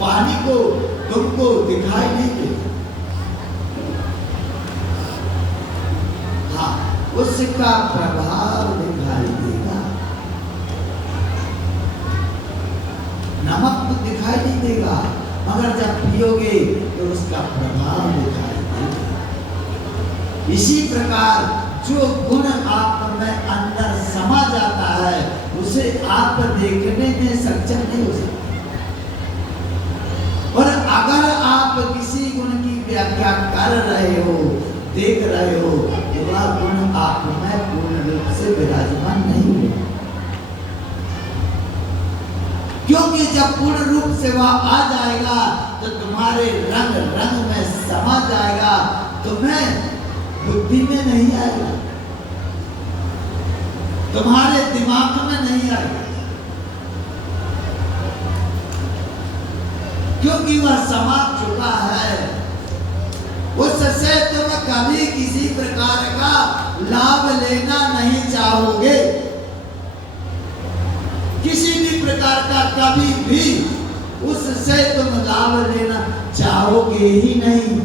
पानी को तुमको दिखाई नहीं देगा। हाँ, उसका प्रभाव दिखाई देगा। नमक तो दिखाई नहीं देगा, मगर जब पियोगे तो उसका प्रभाव दिखाई देगा। इसी प्रकार जो गुण आप में अंदर समा जाता है उसे आप देखने में सक्षम नहीं हो सकते। और अगर आप किसी गुण की व्याख्या कर रहे हो, देख रहे हो, तो वह गुण आप में पूर्ण रूप से विराजमान नहीं है। क्योंकि जब पूर्ण रूप से वह आ जाएगा तो तुम्हारे रंग रंग में समा जाएगा, तुम्हें बुद्धि में नहीं आएगा, तुम्हारे दिमाग में नहीं आएगा, क्योंकि वह समा चुका है। उससे तुम कभी किसी प्रकार का लाभ लेना नहीं चाहोगे, किसी भी प्रकार का कभी भी उससे तुम लाभ लेना चाहोगे ही नहीं।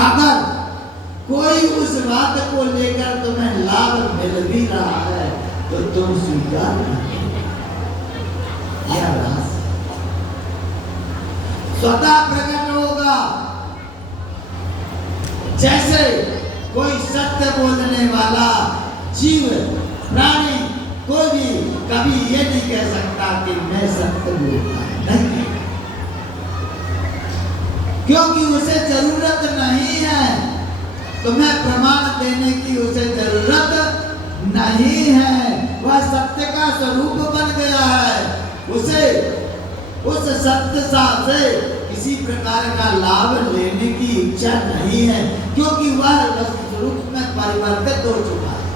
अगर कोई उस बात को लेकर तुम्हें लाभ मिल भी रहा है तो तुम स्वीकार नहीं। यह रहस्य स्वतः प्रकट होगा। जैसे कोई सत्य बोलने वाला जीव प्राणी कोई भी कभी ये नहीं कह सकता कि मैं सत्य बोलता नहीं, क्योंकि उसे जरूरत नहीं है। तुम्हें प्रमाण देने की उसे जरूरत नहीं है। वह सत्य का स्वरूप बन गया है। उसे उस सत्य से किसी प्रकार का लाभ लेने की इच्छा नहीं है, क्योंकि वह वस्तु स्वरूप में परिवर्तित हो चुका है।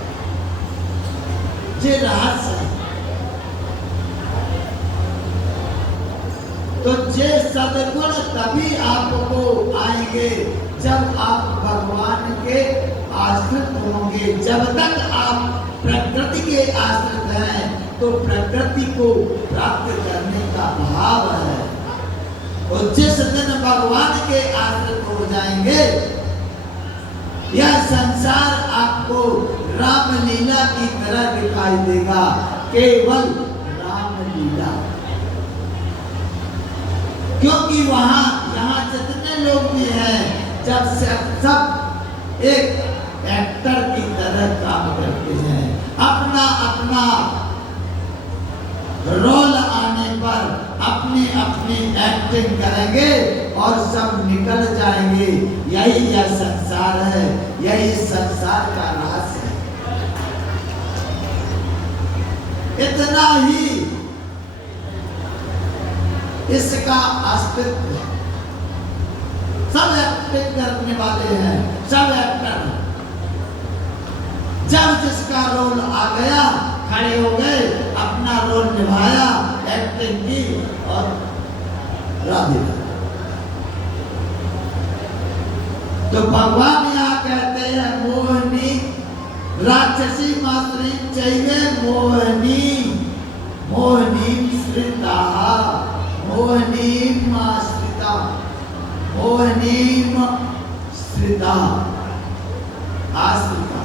ये रहस्य है। तो ये सद्गुण तभी आपको आएंगे जब आप भगवान के आश्रित होंगे। जब तक आप प्रकृति के आश्रित हैं तो प्रकृति को प्राप्त करने का भाव है, और जिस दिन भगवान के आश्रित हो जाएंगे यह संसार आपको रामलीला की तरह दिखाई देगा, केवल रामलीला। क्योंकि वहां यहाँ जितने लोग भी हैं, जब सब एक एक्टर की तरह काम करते हैं, अपना अपना रोल आने पर अपनी अपनी एक्टिंग करेंगे और सब निकल जाएंगे। यही यह संसार है, यही संसार का रहस्य है। इतना ही इसका अस्तित्व है। सब एक्टिंग करने वाले हैं, सब एक्टर हैं। जब जिसका रोल आ गया, खड़े हो गए, अपना रोल निभाया, एक्टिंग की और राधे। तो भगवान यहाँ कहते हैं मोहिनी राक्षसी मातृ चाहिए मोहिनी मोहिनी श्रिता मोहिनीम श्रिता मोहिनीम श्रिता आश्रिता।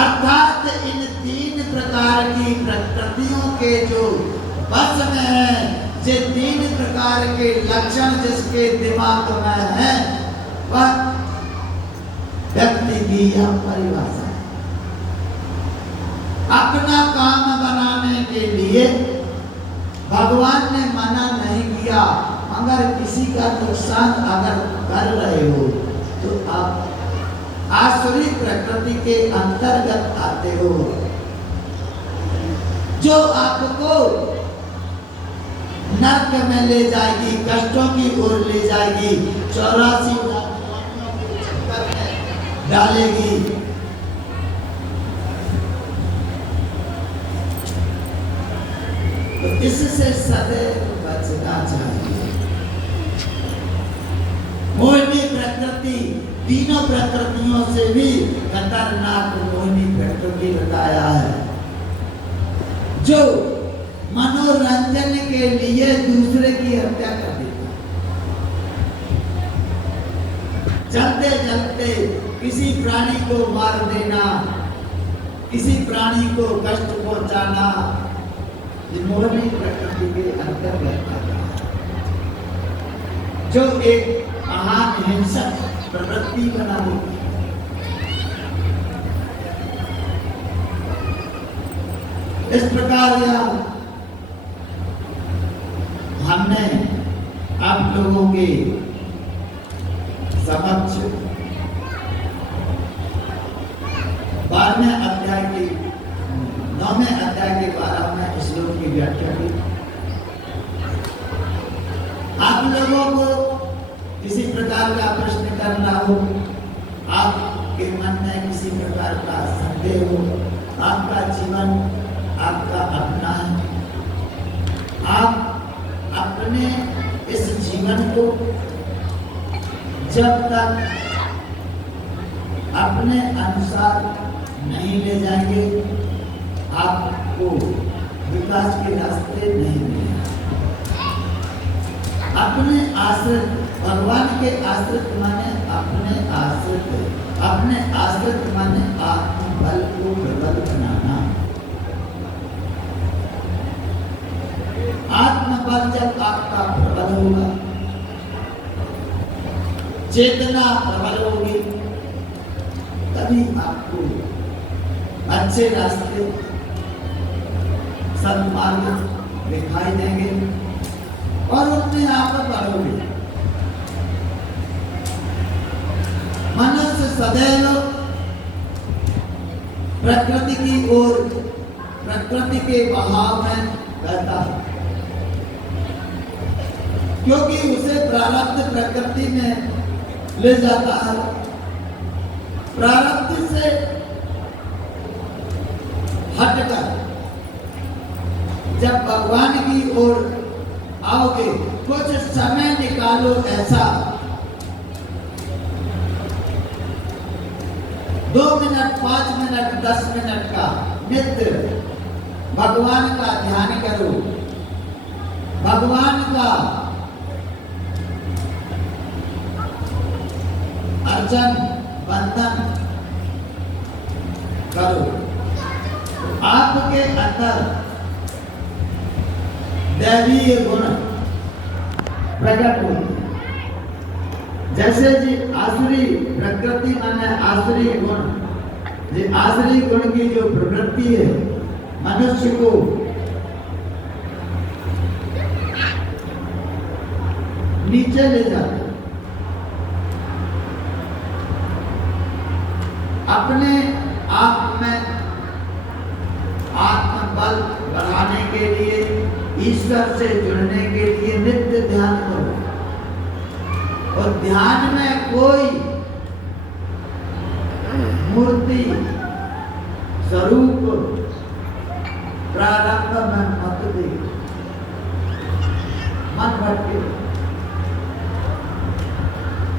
अर्थात इन तीन प्रकार की प्रकृतियों के जो बस में है, ये तीन प्रकार के लक्षण जिसके दिमाग में है, वह व्यक्ति की यह परिभाषा है। अपना काम बनाने के लिए भगवान ने मना नहीं किया, मगर किसी का नुकसान अगर कर रहे हो तो आप आसुरी प्रकृति के अंतर्गत आते हो, जो आपको नरक में ले जाएगी, कष्टों की ओर ले जाएगी, 84 डालेगी। तो इससे सदैव बचना चाहिए। मोहिनी प्रकृति तीनों प्रकृतियों से भी खतरनाक मोहिनी प्रकृति बताया है, जो मनोरंजन के लिए दूसरे की हत्या कर देता। चलते चलते किसी प्राणी को मार देना, किसी प्राणी को कष्ट पहुंचाना, ये मोहिनी प्रकृति के अंतर्गत आता है, जो एक महान हिंसक प्रवृत्ति बना देती है। इस प्रकार यह हमने आप लोगों के समक्ष 12वें अध्याय की 9वें अध्याय के 12वें श्लोक की व्याख्या की। आप लोगों को किसी प्रकार का प्रश्न करना हो, आपके मन में किसी प्रकार का संदेह हो, आपका जीवन आपका अपना है, आप अपने इस जीवन को जब तक अपने अनुसार नहीं ले जाएंगे, आपको विकास के रास्ते नहीं मिलेंगे। अपने आश्रित, भगवान के आश्रित माने अपने आश्रित माने आत्मबल को प्रबल बनाना। आत्मबल जब आपका प्रबल होगा, चेतना प्रबल होगी, तभी आपको अच्छे रास्ते, सन्मार्ग दिखाई देंगे और उनमें आप बढ़ोगे। मनुष्य सदैव प्रकृति की ओर, प्रकृति के बहाव में रहता है, क्योंकि उसे प्रारब्ध प्रकृति में ले जाता है। प्रारब्ध से हटकर जब भगवान की ओर आओगे, कुछ समय निकालो ऐसा, 2 मिनट, 5 मिनट, 10 मिनट का नित्य भगवान का ध्यान करो, भगवान का अर्चन बंधन करो। आपके अंदर दैवीय गुण प्रकट होते हैं। जैसे जी आसुरी प्रकृति माने आसुरी गुण, ये आसुरी गुण की जो प्रवृत्ति है मनुष्य को नीचे ले जाते, अपने आप में आत्मबल बढ़ाने के लिए, ईश्वर से जुड़ने के लिए नित्य ध्यान करो। और ध्यान में कोई मूर्ति स्वरूप प्रारंभ में मत दे, मन भटके,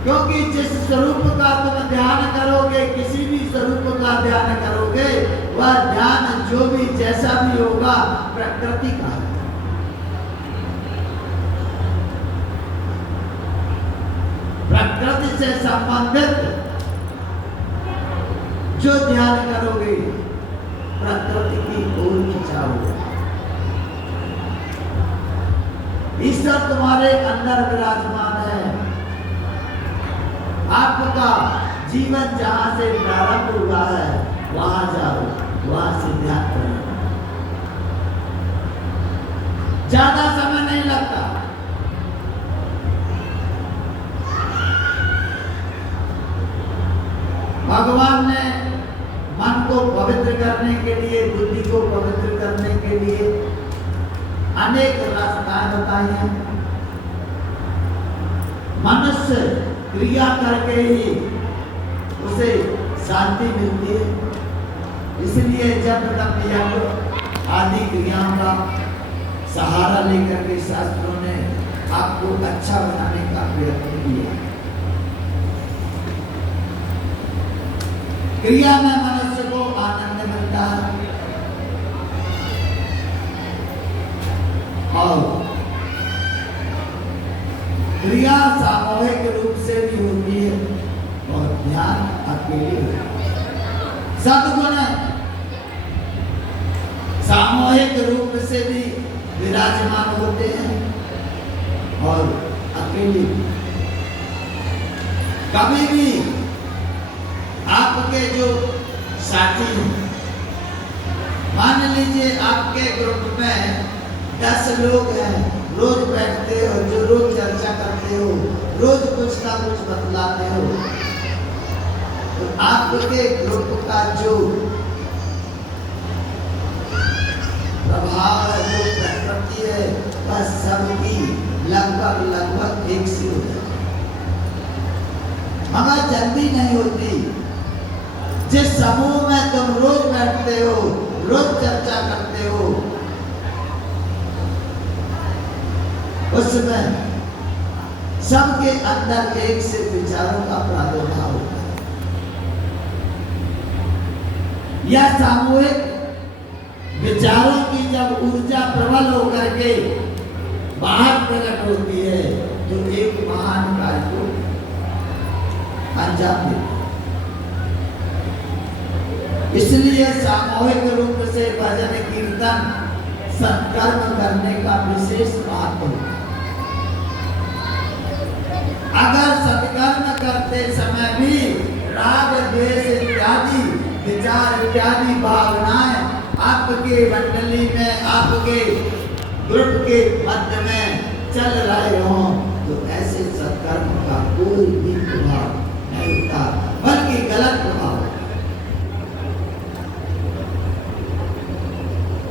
क्योंकि जिस स्वरूप का तुम ध्यान करोगे, किसी भी स्वरूप का ध्यान करोगे, वह ध्यान जो भी जैसा भी होगा प्रकृति का है। प्रकृति से संबंधित जो ध्यान करोगे प्रकृति की ओर खिंचाओगे। ईश्वर तुम्हारे अंदर विराजमान है। आपका जीवन जहां से प्रारंभ हुआ है वहां जाओ, वहां से ध्यान करो। ज्यादा समय नहीं लगता। भगवान ने मन को पवित्र करने के लिए, बुद्धि को पवित्र करने के लिए अनेक रास्ताएं बताई हैं। मनुष्य क्रिया करके ही उसे शांति मिलती है। इसलिए जब तक यज्ञ आदि क्रियाओं का सहारा लेकर के शास्त्रों ने आपको अच्छा बनाने का प्रयत्न किया। क्रिया में मनुष्य को आनंद मिलता है और क्रिया सामूहिक रूप से भी होती है और ध्यान अकेले। सद्गुण सामूहिक रूप से भी विराजमान होते हैं और अकेले। कभी भी आपके जो साथी हैं, मान लीजिए आपके ग्रुप में 10 लोग हैं, रोज बैठते हो, जो रोज चर्चा करते हो, रोज कुछ ना कुछ बतलाते हो, तो आपके ग्रुप का जो प्रभाव है, जो प्रकृति है, वह सबकी लगभग एक सी हो जाती है, मगर जल्दी नहीं होती। जिस समूह में तुम रोज बैठते हो, रोज चर्चा करते हो, उसमें सबके अंदर एक से विचारों का प्रादुर्भाव होता है। यह सामूहिक विचारों की जब ऊर्जा प्रबल होकर के बाहर प्रकट होती है तो एक महान कार्य को अंजाम देती है। इसलिए सामूहिक रूप से भजन कीर्तन सत्कर्म करने का विशेष महत्व है। अगर सत्कर्म करते समय भी राग द्वेष इत्यादि विचार इत्यादि भावनाएं आपके मंडली में, आपके ग्रुप के मध्य में चल रहे हों, तो ऐसे सत्कर्म का कोई भी प्रभाव नहीं होता, बल्कि गलत प्रभाव।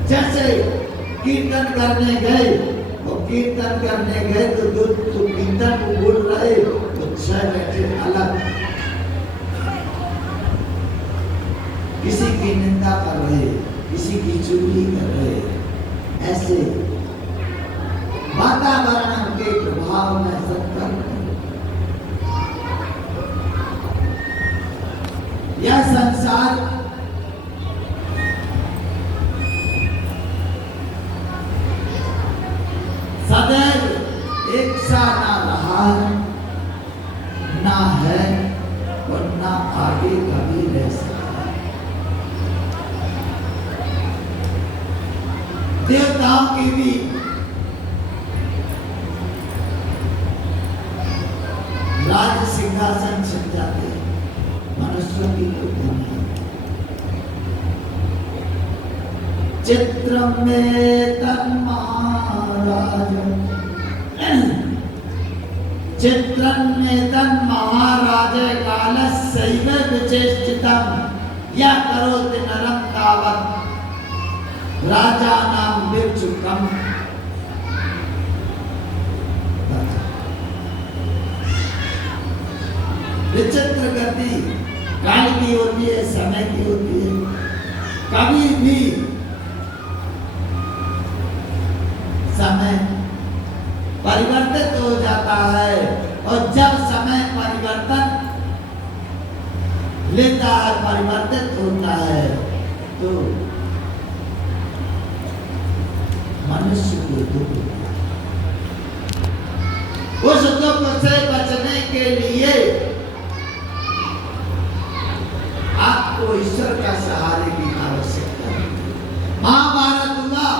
जैसे कीर्तन करने गए, और कीर्तन करने गए तो जो कीर्तन को बोल रहे तो 6 बैठे अलग, किसी की निंदा कर रहे, किसी की चुगली कर रहे, ऐसे वातावरण के प्रभाव में सत्कर्म। यह संसार सदैव एक सा ना रहा है, ना है और ना आगे कभी रह सकता है। देवताओं की भी राज सिंहासन छिन जाते हैं, मनुष्यों की तो नहीं। चित्र में तन्महाराज, चित्रं में तन्महाराज कालस्यैव विचेष्टितं या करोति नरं तावत् राजानां विचुकम्। विचित्र गति काल की होती है, समय की होती है। कभी भी समय परिवर्तित हो जाता है, और जब समय परिवर्तन लेता है, परिवर्तित होता है, तो मनुष्य को दुख होता है। उस दुख से बचने के लिए आपको ईश्वर का सहारे की आवश्यकता है। महाभारत हुआ,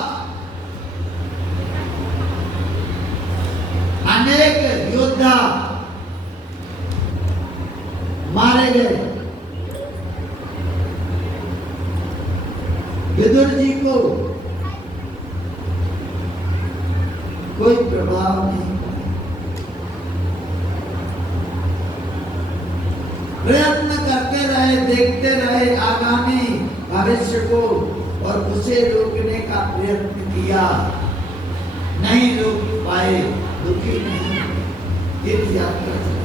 अनेक योद्धा मारे गए, विदुर जी को कोई प्रभाव नहीं, प्रयत्न करते रहे, देखते रहे आगामी भविष्य को, और उसे रोकने का प्रयत्न किया, नहीं रोक पाए, दुखी नहीं, तीर्थ यात्रा चले।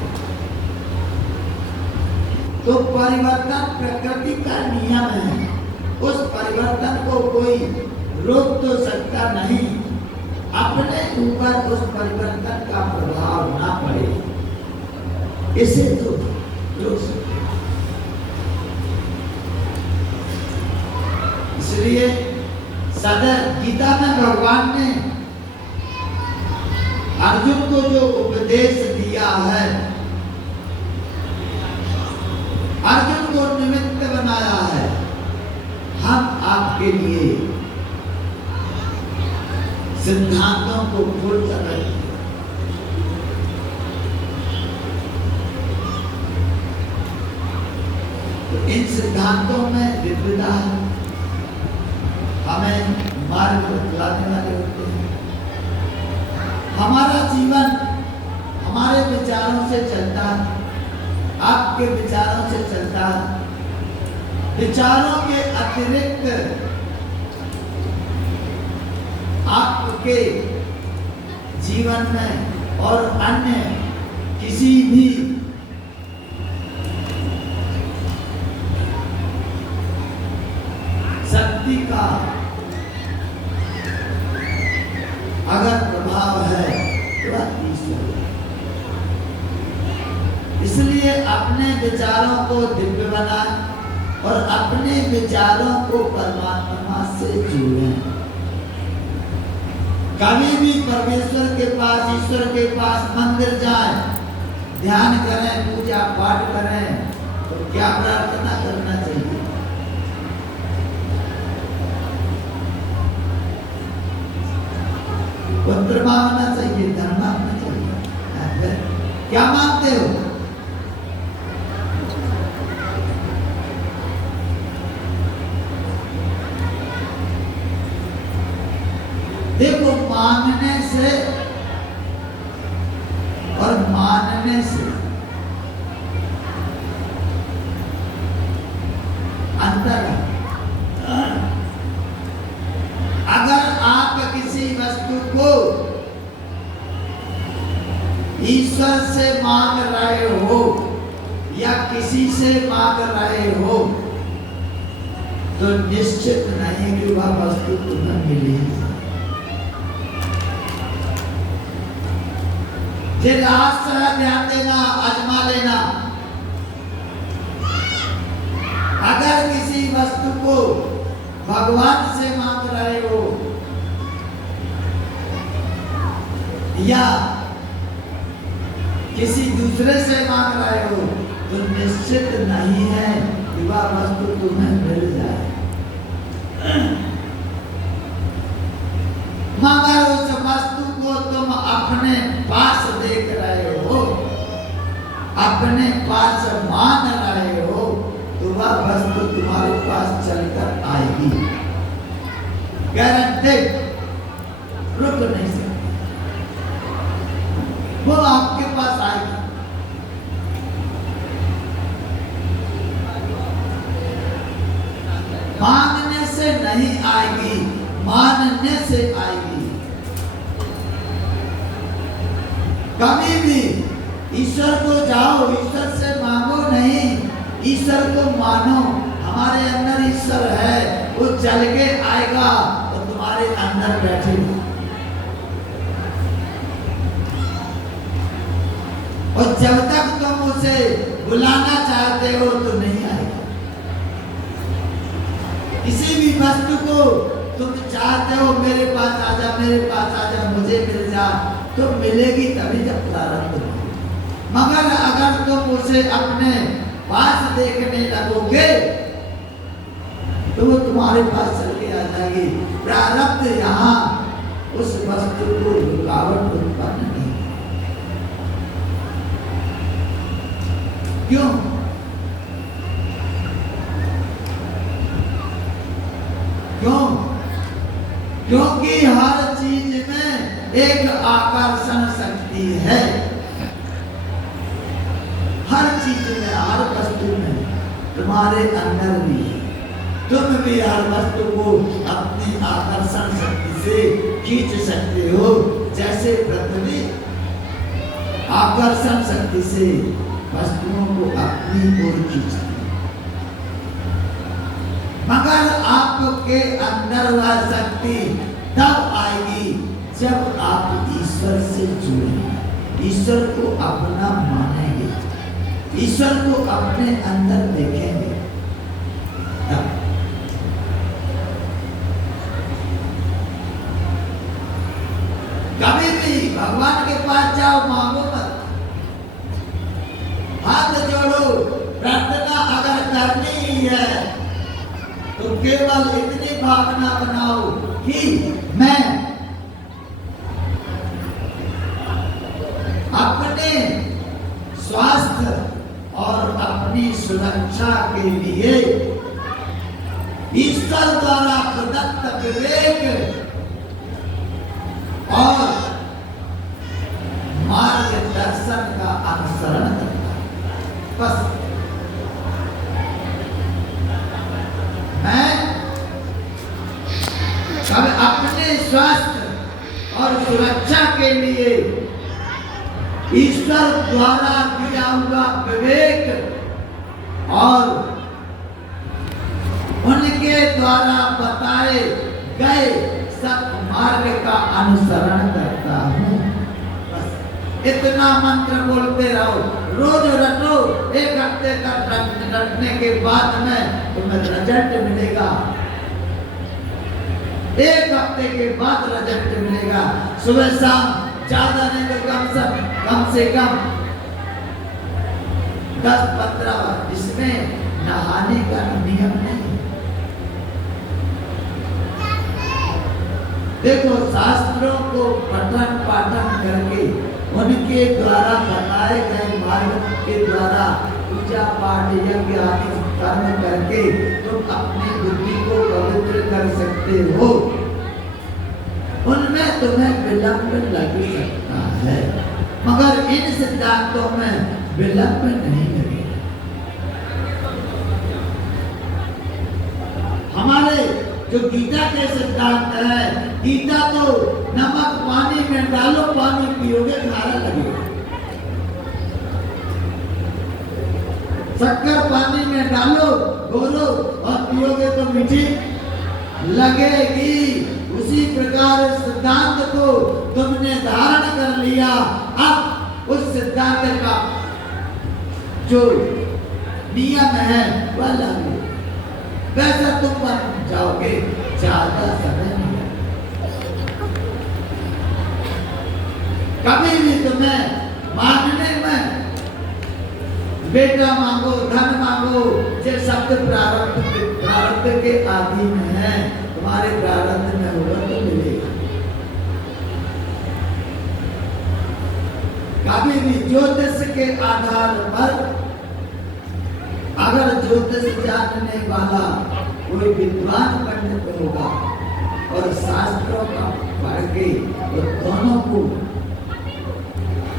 तो परिवर्तन प्रकृति का नियम है, उस परिवर्तन को कोई रोक तो सकता नहीं, अपने ऊपर उस परिवर्तन का प्रभाव ना पड़े, इसे तो रोक सकते। इसलिए सदैव गीता में भगवान ने अर्जुन को जो उपदेश दिया है, अर्जुन को निमित्त बनाया है, हम आपके लिए सिद्धांतों को खोल कर रखें। तो इन सिद्धांतों में विविधता है, हमें मार्ग बतलाने वाले होते हैं। हमारा जीवन हमारे विचारों से चलता है, आपके विचारों से चलता है। विचारों के अतिरिक्त आपके जीवन में और अन्य किसी भी शक्ति का अगर प्रभाव है तो ईश्वर। इसलिए अपने विचारों को दिव्य बनाएं और अपने विचारों को परमात्मा से जोड़ें। कभी भी परमेश्वर के पास, ईश्वर के पास मंदिर जाएं, ध्यान करें, पूजा पाठ करें, तो क्या प्रार्थना करना चाहिए? पुत्र मांगना चाहिए, धन मांगना चाहिए। क्या मांगते हो? देखो, मांगने से और मानने से अंतर है। अगर आप किसी वस्तु को ईश्वर से मांग रहे हो या किसी से मांग रहे हो, तो निश्चित नहीं कि वह वस्तु तुम्हें मिलेगी। ध्यान देना, आजमा लेना। अगर किसी वस्तु को भगवान से मांग रहे हो या किसी दूसरे से मांग रहे हो, तो निश्चित नहीं है कि वह वस्तु तुम्हें मिल जाए। मगर उस वस्तु को तुम अपने पास देख रहे हो, अपने पास मान रहे हो, तो वह वस्तु तुम्हारे पास चलकर आएगी, गारंटेड, रुक नहीं सकती, वो आपके पास आएगी। मांगने से नहीं आएगी, मानने से आएगी। कभी भी ईश्वर को जाओ, ईश्वर से मांगो नहीं, ईश्वर को मानो। हमारे अंदर ईश्वर है, वो चल के आएगा तो तुम्हारे अंदर बैठेगा। और जब तक तुम उसे बुलाना चाहते हो तो नहीं आएगा। किसी भी वस्तु को तुम चाहते हो, मेरे पास आजा, मेरे पास आजा, मुझे मिल जा, तो मिलेगी तभी जब प्रारंभ हो। मगर अगर तुम उसे अपने पास देखने लगोगे तो वो तुम्हारे पास चल के आ जाएगी। प्रारब्ध यहाँ उस वस्तु को रुकावट उत्पन्न नहीं। क्यों? क्यों? क्योंकि हर चीज में एक आकर्षण शक्ति है। हर चीज में, हर वस्तु में, तुम्हारे अंदर भी है। तुम भी हर वस्तु को अपनी आकर्षण शक्ति से खींच सकते हो, जैसे पृथ्वी आकर्षण शक्ति से वस्तुओं को अपनी ओर खींचती है। मगर आपके अंदर वह शक्ति तब आएगी जब आप ईश्वर से जुड़ेंगे, ईश्वर को अपना मानेंगे, ईश्वर को अपने अंदर देखेंगे। भगवान के पास जाओ, मांगो मत, हाथ जोड़ो। प्रार्थना अगर करनी ही है तो केवल इतनी भावना बनाओ कि मैं अपने स्वास्थ्य और अपनी सुरक्षा के लिए ईश्वर द्वारा प्रदत्त विवेक और मार्गदर्शन का अनुसरण करना। बस मैं अपने स्वास्थ्य और सुरक्षा के लिए ईश्वर द्वारा दिया हुआ विवेक और उनके द्वारा बताए गए सत मार्ग का अनुसरण करता हूँ। बस इतना मंत्र बोलते रहो, रोज रटो। 1 हफ्ते तक रटने के बाद में तुम्हें रिजल्ट मिलेगा। 1 हफ्ते के बाद रिजल्ट मिलेगा। सुबह शाम ज्यादा नहीं तो कम से कम 10-15 इसमें नहाने का नियम नहीं। देखो, शास्त्रों को पठन पाठन करके उनके द्वारा बताए गए मार्ग के द्वारा पूजा पाठ यज्ञ आदि कर्म करके तुम अपनी बुद्धि को पवित्र कर सकते हो। उनमें तुम्हें विलंब लग सकता है, मगर इन सिद्धांतों में विलंब नहीं लगेगा। हमारे जो गीता के सिद्धांत है, गीता तो नमक पानी में डालो, पानी पियोगे खारा लगेगा। शक्कर पानी में डालो, घोलो और पियोगे तो मीठी लगेगी। उसी प्रकार सिद्धांत को तुमने धारण कर लिया। अब उस सिद्धांत का जो नियम है वह लागू, वैसा तुम बन जाओगे। ज्यादा समय नहीं, कभी भी तुम्हें मांगने में बेटा मांगो, धन मांगो, ये शब्द प्रारब्ध के अधीन है। तुम्हारे प्रारब्ध में होगा तो मिलेगा। कभी भी ज्योतिष के आधार पर अगर ज्योतिष जानने वाला कोई विद्वान पंडित होगा और शास्त्रों का पढ़ के तो दोनों को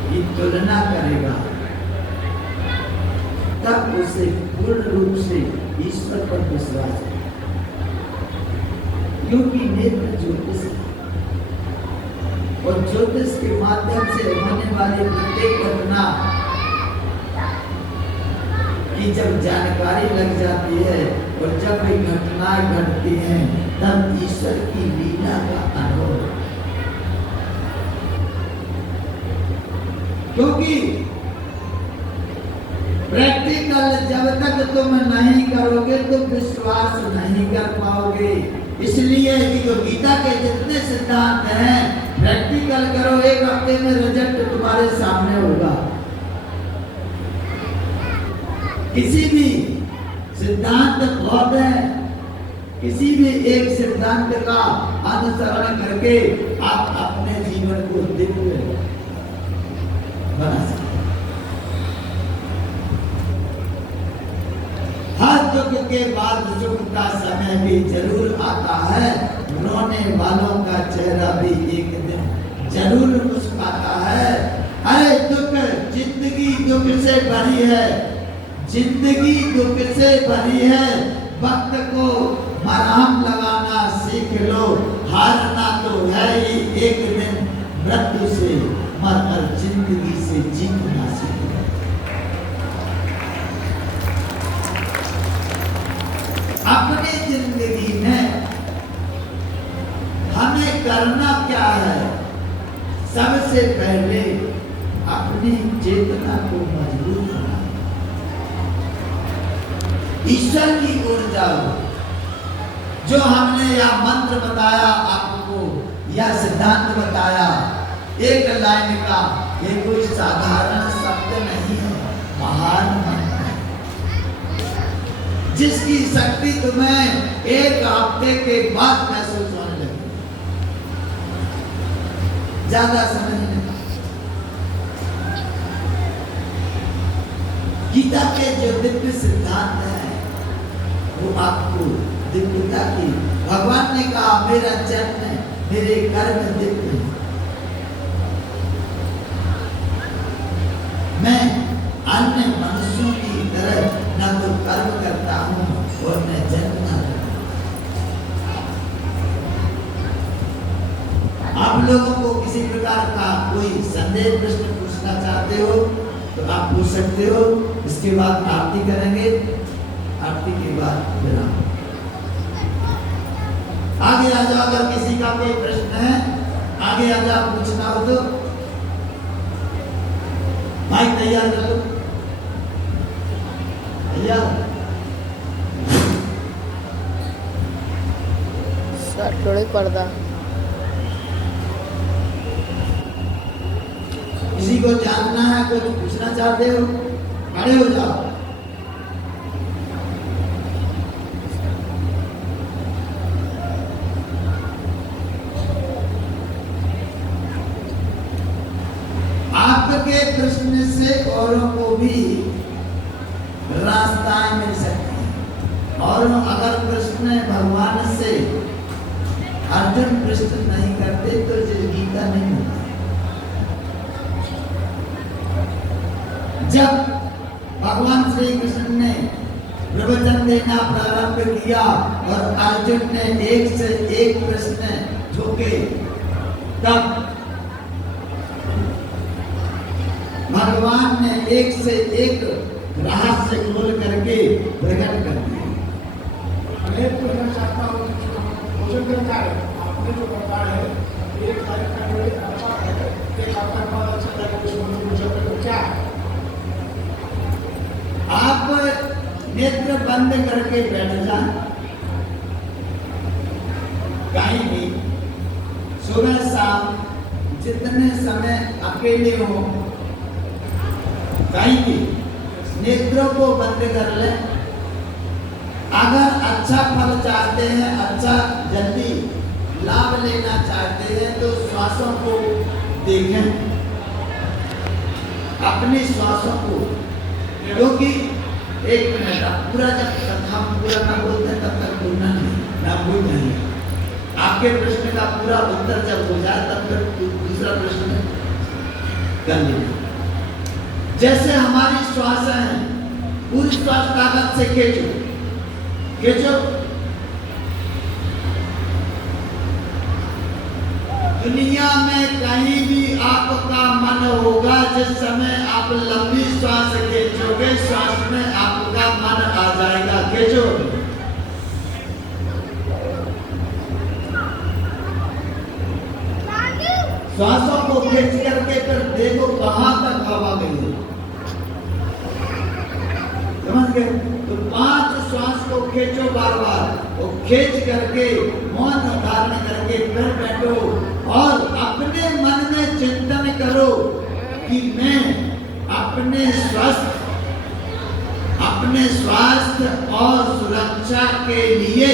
की तुलना करेगा, तब उसे पूर्ण रूप से ईश्वर पर विश्वास है। क्योंकि नेत्र ज्योतिष और ज्योतिष के माध्यम से होने वाली प्रत्येक घटना की जब जानकारी लग जाती है और जब भी घटनाएं घटती हैं तब ईश्वर की लीला का अनुभव। क्योंकि प्रैक्टिकल जब तक तुम नहीं करोगे तो विश्वास नहीं कर पाओगे। इसलिए जो गीता के जितने सिद्धांत हैं प्रैक्टिकल करो, 1 हफ्ते में रिजल्ट तुम्हारे सामने होगा। किसी भी सिद्धांत बहुत है, किसी भी एक सिद्धांत का अनुसरण करके आप अपने जीवन को दिव्य बना सकते। हर दुख के बाद सुख का समय भी जरूर आता है। रोने वालों का चेहरा भी एक दिन जरूर मुस्कुराता है। अरे दुख, जिंदगी दुख से भरी है, जिंदगी दुख से भरी है। वक्त को मरहम लगाना सीख लो, हारना तो है ही एक दिन मृत्यु से, मगर जिंदगी से जीतना सीख लो। अपनी जिंदगी में हमें करना क्या है? सबसे पहले अपनी चेतना को मजबूत बनाना, ईश्वर की ओर जाओ। जो हमने यह मंत्र बताया आपको, यह सिद्धांत बताया, एक लाइन का ये कोई साधारण शब्द नहीं है, महान मंत्र है, जिसकी शक्ति तुम्हें एक हफ्ते के बाद महसूस होने लगी, ज्यादा समय नहीं। गीता के जो दिव्य सिद्धांत है वो आपको दिव्यता की, भगवान ने कहा मेरा जन्म मेरे कर्म दिव्य है, मैं अन्य मनुष्यों की तरह न तो कर्म करता हूँ और न जन्म न लेता हूँ। आप लोगों को किसी प्रकार का कोई संदेह प्रश्न पूछना चाहते हो तो आप पूछ सकते हो। इसके बाद आरती करेंगे, आरती के बाद विराम। आगे आ जाओ, अगर किसी का कोई प्रश्न है आगे आ जाओ, पूछना हो तो माइक तैयार कर लो। तैयार सर थोड़े पर्दा। किसी को जानना है, कुछ पूछना चाहते हो, खड़े हो जाओ। आपके प्रश्न से औरों को भी रास्ताएं मिल सकती हैं, और अगर प्रश्न भगवान से अर्जुन प्रश्न नहीं करते तो गीता नहीं मिलती। जब भगवान श्री कृष्ण ने प्रवचन देना प्रारंभ किया और अर्जुन ने एक से एक प्रश्न झोंके, तब भगवान ने एक से एक रहस्य खोल करके प्रकट कर दिया। मैं पूछना चाहता हूँ कि जो भोजन करता है, आपने जो बताया है एक तारीख का जो अच्छा है, एक हफ्ता बाद अच्छा लगेगा, उसमें भोजन करना क्या है? आप नेत्र बंद करके बैठ जाएं, कहीं भी सुबह शाम जितने समय अकेले हो कहीं भी नेत्रों को बंद कर लें। अगर अच्छा फल चाहते हैं, अच्छा जल्दी लाभ लेना चाहते हैं तो श्वासों को देखें, अपनी श्वासों को, क्योंकि एक मिनट पूरा जब तक हम पूरा ना बोलते हैं तब तक बोलना नहीं, ना भूल नहीं। आपके प्रश्न का पूरा उत्तर जब हो जाए तब फिर दूसरा प्रश्न कर लीजिए। जैसे हमारी श्वास है, पूरी श्वास ताकत से खींचो, खींचो। दुनिया में कहीं भी आपका मन होगा, जिस समय आप लंबी श्वास खींचोगे, श्वास में आपका मन आ जाएगा। खींचो। श्वासों को खींच करके फिर देखो कहां तक हवा गई है, समझ गए? तो 5 श्वास को खींचो बार बार, वो खींच करके मौन धारण करके फिर बैठो और अपने मन में चिंतन करो कि मैं अपने स्वास्थ्य और सुरक्षा के लिए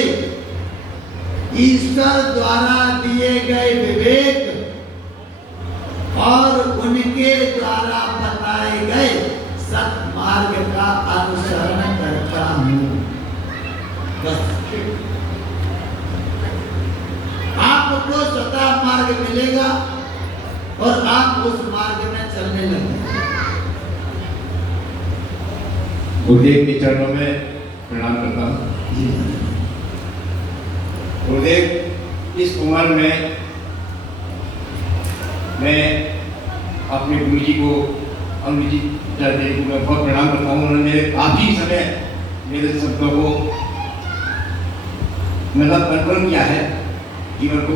ईश्वर द्वारा दिए गए विवेक और उनके द्वारा बताए गए सत्मार्ग का अनुसरण करता हूँ। आपको स्वतः मार्ग मिलेगा और आप उस मार्ग में चलने लगेंगे। गुरुदेव के चरणों में प्रणाम करता हूँ। गुरुदेव, इस उम्र में मैं अपने गुरु जी को, अमृत जी चाचा को मैं बहुत प्रणाम करता हूँ। उन्होंने मेरे काफ़ी समय मेरे शब्दों को मतलब कंट्रोल किया है जीवन को।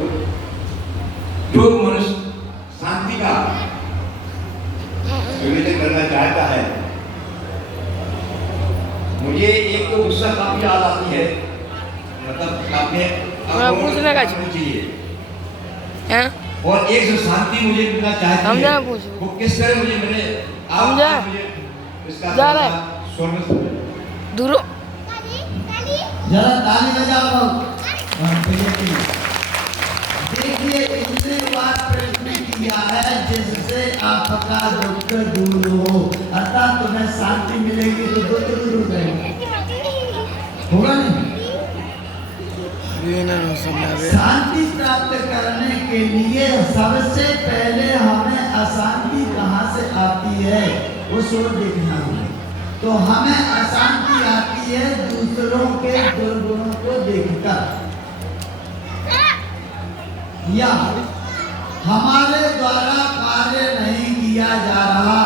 जो मनुष्य शांति का विवेचन करना चाहता है, मुझे एक तो गुस्सा काफ़ी याद आती है, मतलब आपने चाहिए हैं? और एक जो शांति मुझे मिलना चाहती समझा है कुछ? वो किस तरह मुझे मिले आप समझा? मुझे इसका जा रहा है? स्वर में दूरो जरा ताली बजाओ लोग। देखिए इतने बार प्रश्न किया है जिससे आपका दुख दूर हो, अर्थात तुम्हें शांति मिलेगी तो दुख दूर हो जाएगा, होगा नहीं? शांति प्राप्त करने के लिए सबसे पहले हमें अशांति कहाँ से आती है उसको देखना होगा। तो हमें अशांति आती है दूसरों के दुर्गुणों को देखकर या हमारे द्वारा कार्य नहीं किया जा रहा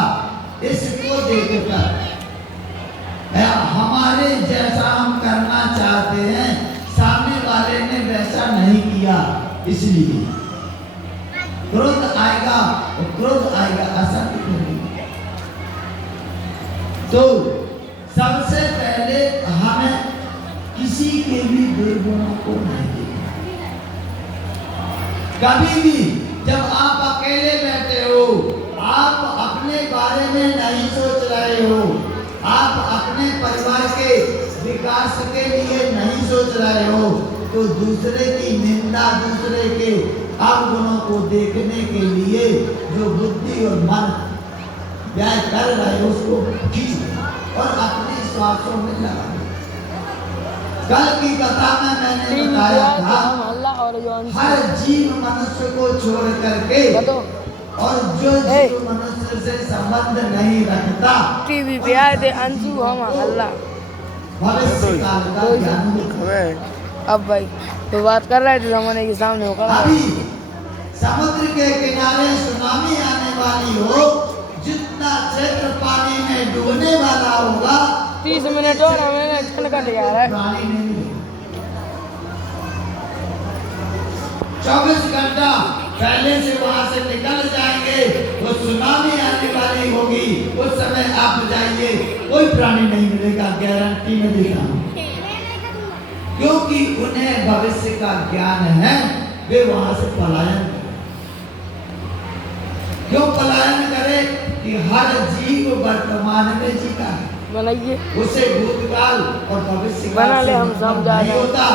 इसको देखकर, या हमारे जैसा हम करना चाहते हैं सामने वाले ने वैसा नहीं किया, इसलिए क्रोध आएगा और क्रोध आएगा अशांति होगी। तो सबसे पहले हमें किसी के भी दुर्गुणों को नहीं देखना। कभी भी जब आप अकेले बैठे हो, आप अपने बारे में नहीं सोच रहे हो, आप अपने परिवार के विकास के लिए नहीं सोच रहे हो, तो दूसरे की निंदा, दूसरे के अवगुणों को देखने के लिए जो बुद्धि और मन व्यय कर रहे हो उसको खींच और अपने श्वासों में लगा। कल की कथा में मैंने बताया था हर जीव मनुष्य को छोड़ करके और जो जीव मनुष्य से संबंध नहीं रखता टीवी पे आए थे अंशु हम हल्ला भविष्य काल का ज्ञान होता है। अब भाई तो बात कर रहे थे जमाने के सामने होकर अभी समुद्र के किनारे सुनामी आने वाली हो, जितना क्षेत्र पानी में डूबने वाला होगा 30 मिनट और हमें क्षण कट गया है। 24 घंटा पहले से वहां से निकल जाएंगे, वो सुनामी आने वाली होगी, उस समय आप जाइए कोई प्राणी नहीं मिलेगा, गारंटी में देता हूं, क्योंकि उन्हें भविष्य का ज्ञान है, वे वहां से पलायन करें। क्यों पलायन करें? कि हर जीव वर्तमान में जीता है, बनाइए उसे भूतकाल और भविष्य बना ले, हम समझा नहीं होता,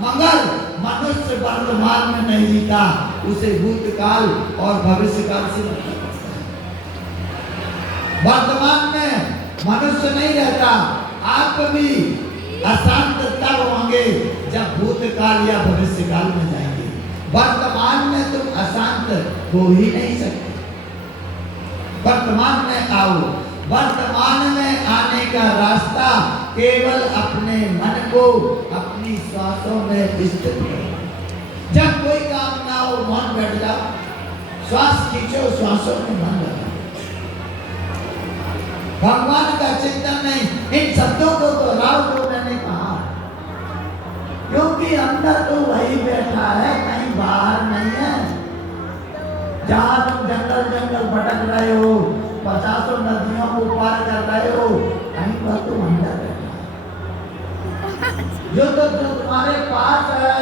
मगर मनुष्य वर्तमान में नहीं जीता, उसे भूतकाल और भविष्य काल से वर्तमान में मनुष्य नहीं रहता। आप भी अशांत तब होंगे जब भूतकाल या भविष्य काल में जाएंगे, वर्तमान में तुम अशांत हो ही नहीं सकते। वर्तमान में आओ, वर्तमान में आने का रास्ता केवल अपने मन को अपनी श्वासों में स्थित करो। जब कोई काम ना हो मन बैठ जाओ, श्वास खींचो, श्वासों में मन लगाओ, भगवान का चिंतन नहीं। इन शब्दों को तो राव को मैंने कहा क्योंकि अंदर तो वही बैठा है, कहीं बाहर नहीं है। जहाँ तुम जंगल जंगल भटक रहे हो, 50 नदियों को पार कर रहे हो, कहीं पर तुम अंदर बैठा है। जो तुम्हारे पास है,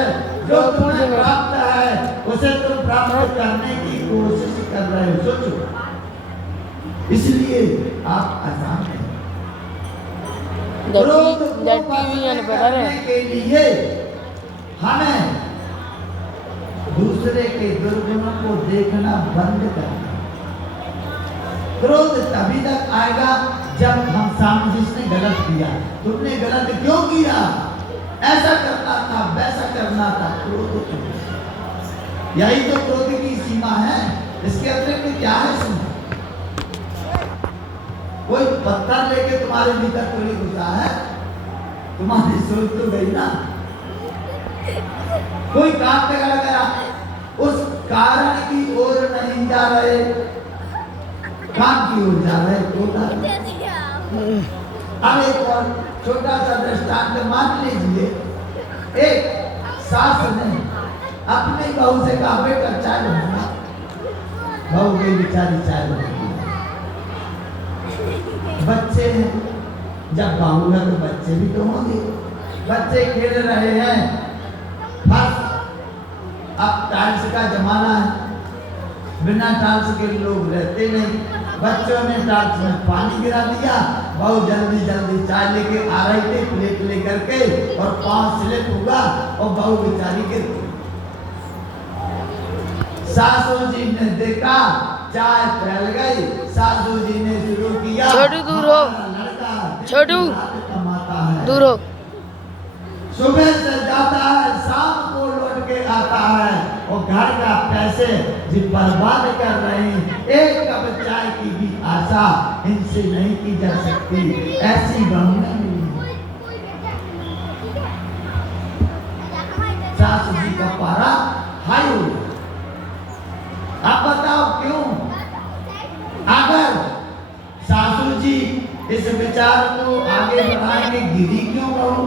जो तुम्हें प्राप्त है, उसे तुम प्राप्त करने की कोशिश कर रहे हो। सोचो, इसलिए आप आसान हैं। क्रोध को करने के लिए हमें दूसरे के दुर्गुणों को देखना बंद करना। क्रोध तभी तक आएगा जब हम सामने जिसने गलत किया, तुमने गलत क्यों किया, ऐसा करना था, वैसा करना था, क्रोध। यही तो क्रोध की सीमा है, इसके अतिरिक्त क्या है सीमा? कोई पत्थर लेके तुम्हारे भीतर थोड़ी घुसा है, तुम्हारी सोच तो गई ना। कोई काम पे लगा गया, उस कारण की ओर नहीं जा रहे, काम की ओर जा रहे। अब एक और छोटा सा दृष्टांत मान लीजिए, एक सास ने अपनी बहू से कहा बेटा चाय बना, बहू गई बेचारी चाय बना, बच्चे हैं, जब बहू है तो बच्चे भी तो होंगे, बच्चे खेल रहे हैं, बस अब टाइल्स का जमाना है, बिना टाल्स के लोग रहते नहीं। बच्चों ने टाल्स में पानी गिरा दिया, बहुत जल्दी जल्दी चाय लेके आ रही थी प्लेट लेकर के, और पांव स्लिप हुआ और बहू बेचारी गिर गई। सासू जी ने देखा, चाय फैल गई। सासू जी ने शुरू किया, छोटू दूर हो, लड़का छोटू कमाता है, दूर हो। सुबह से जाता है, शाम को लौट के आता है, और घर का पैसे जी बर्बाद कर रहे हैं। एक कप चाय की भी आशा इनसे नहीं की जा सकती। ऐसी बहू नहीं। सासू जी का पारा हाई हो गया। अब बताओ क्यों? अगर सासू जी इस विचार को आगे बढ़ाएंगे, गिरी क्यों बहू?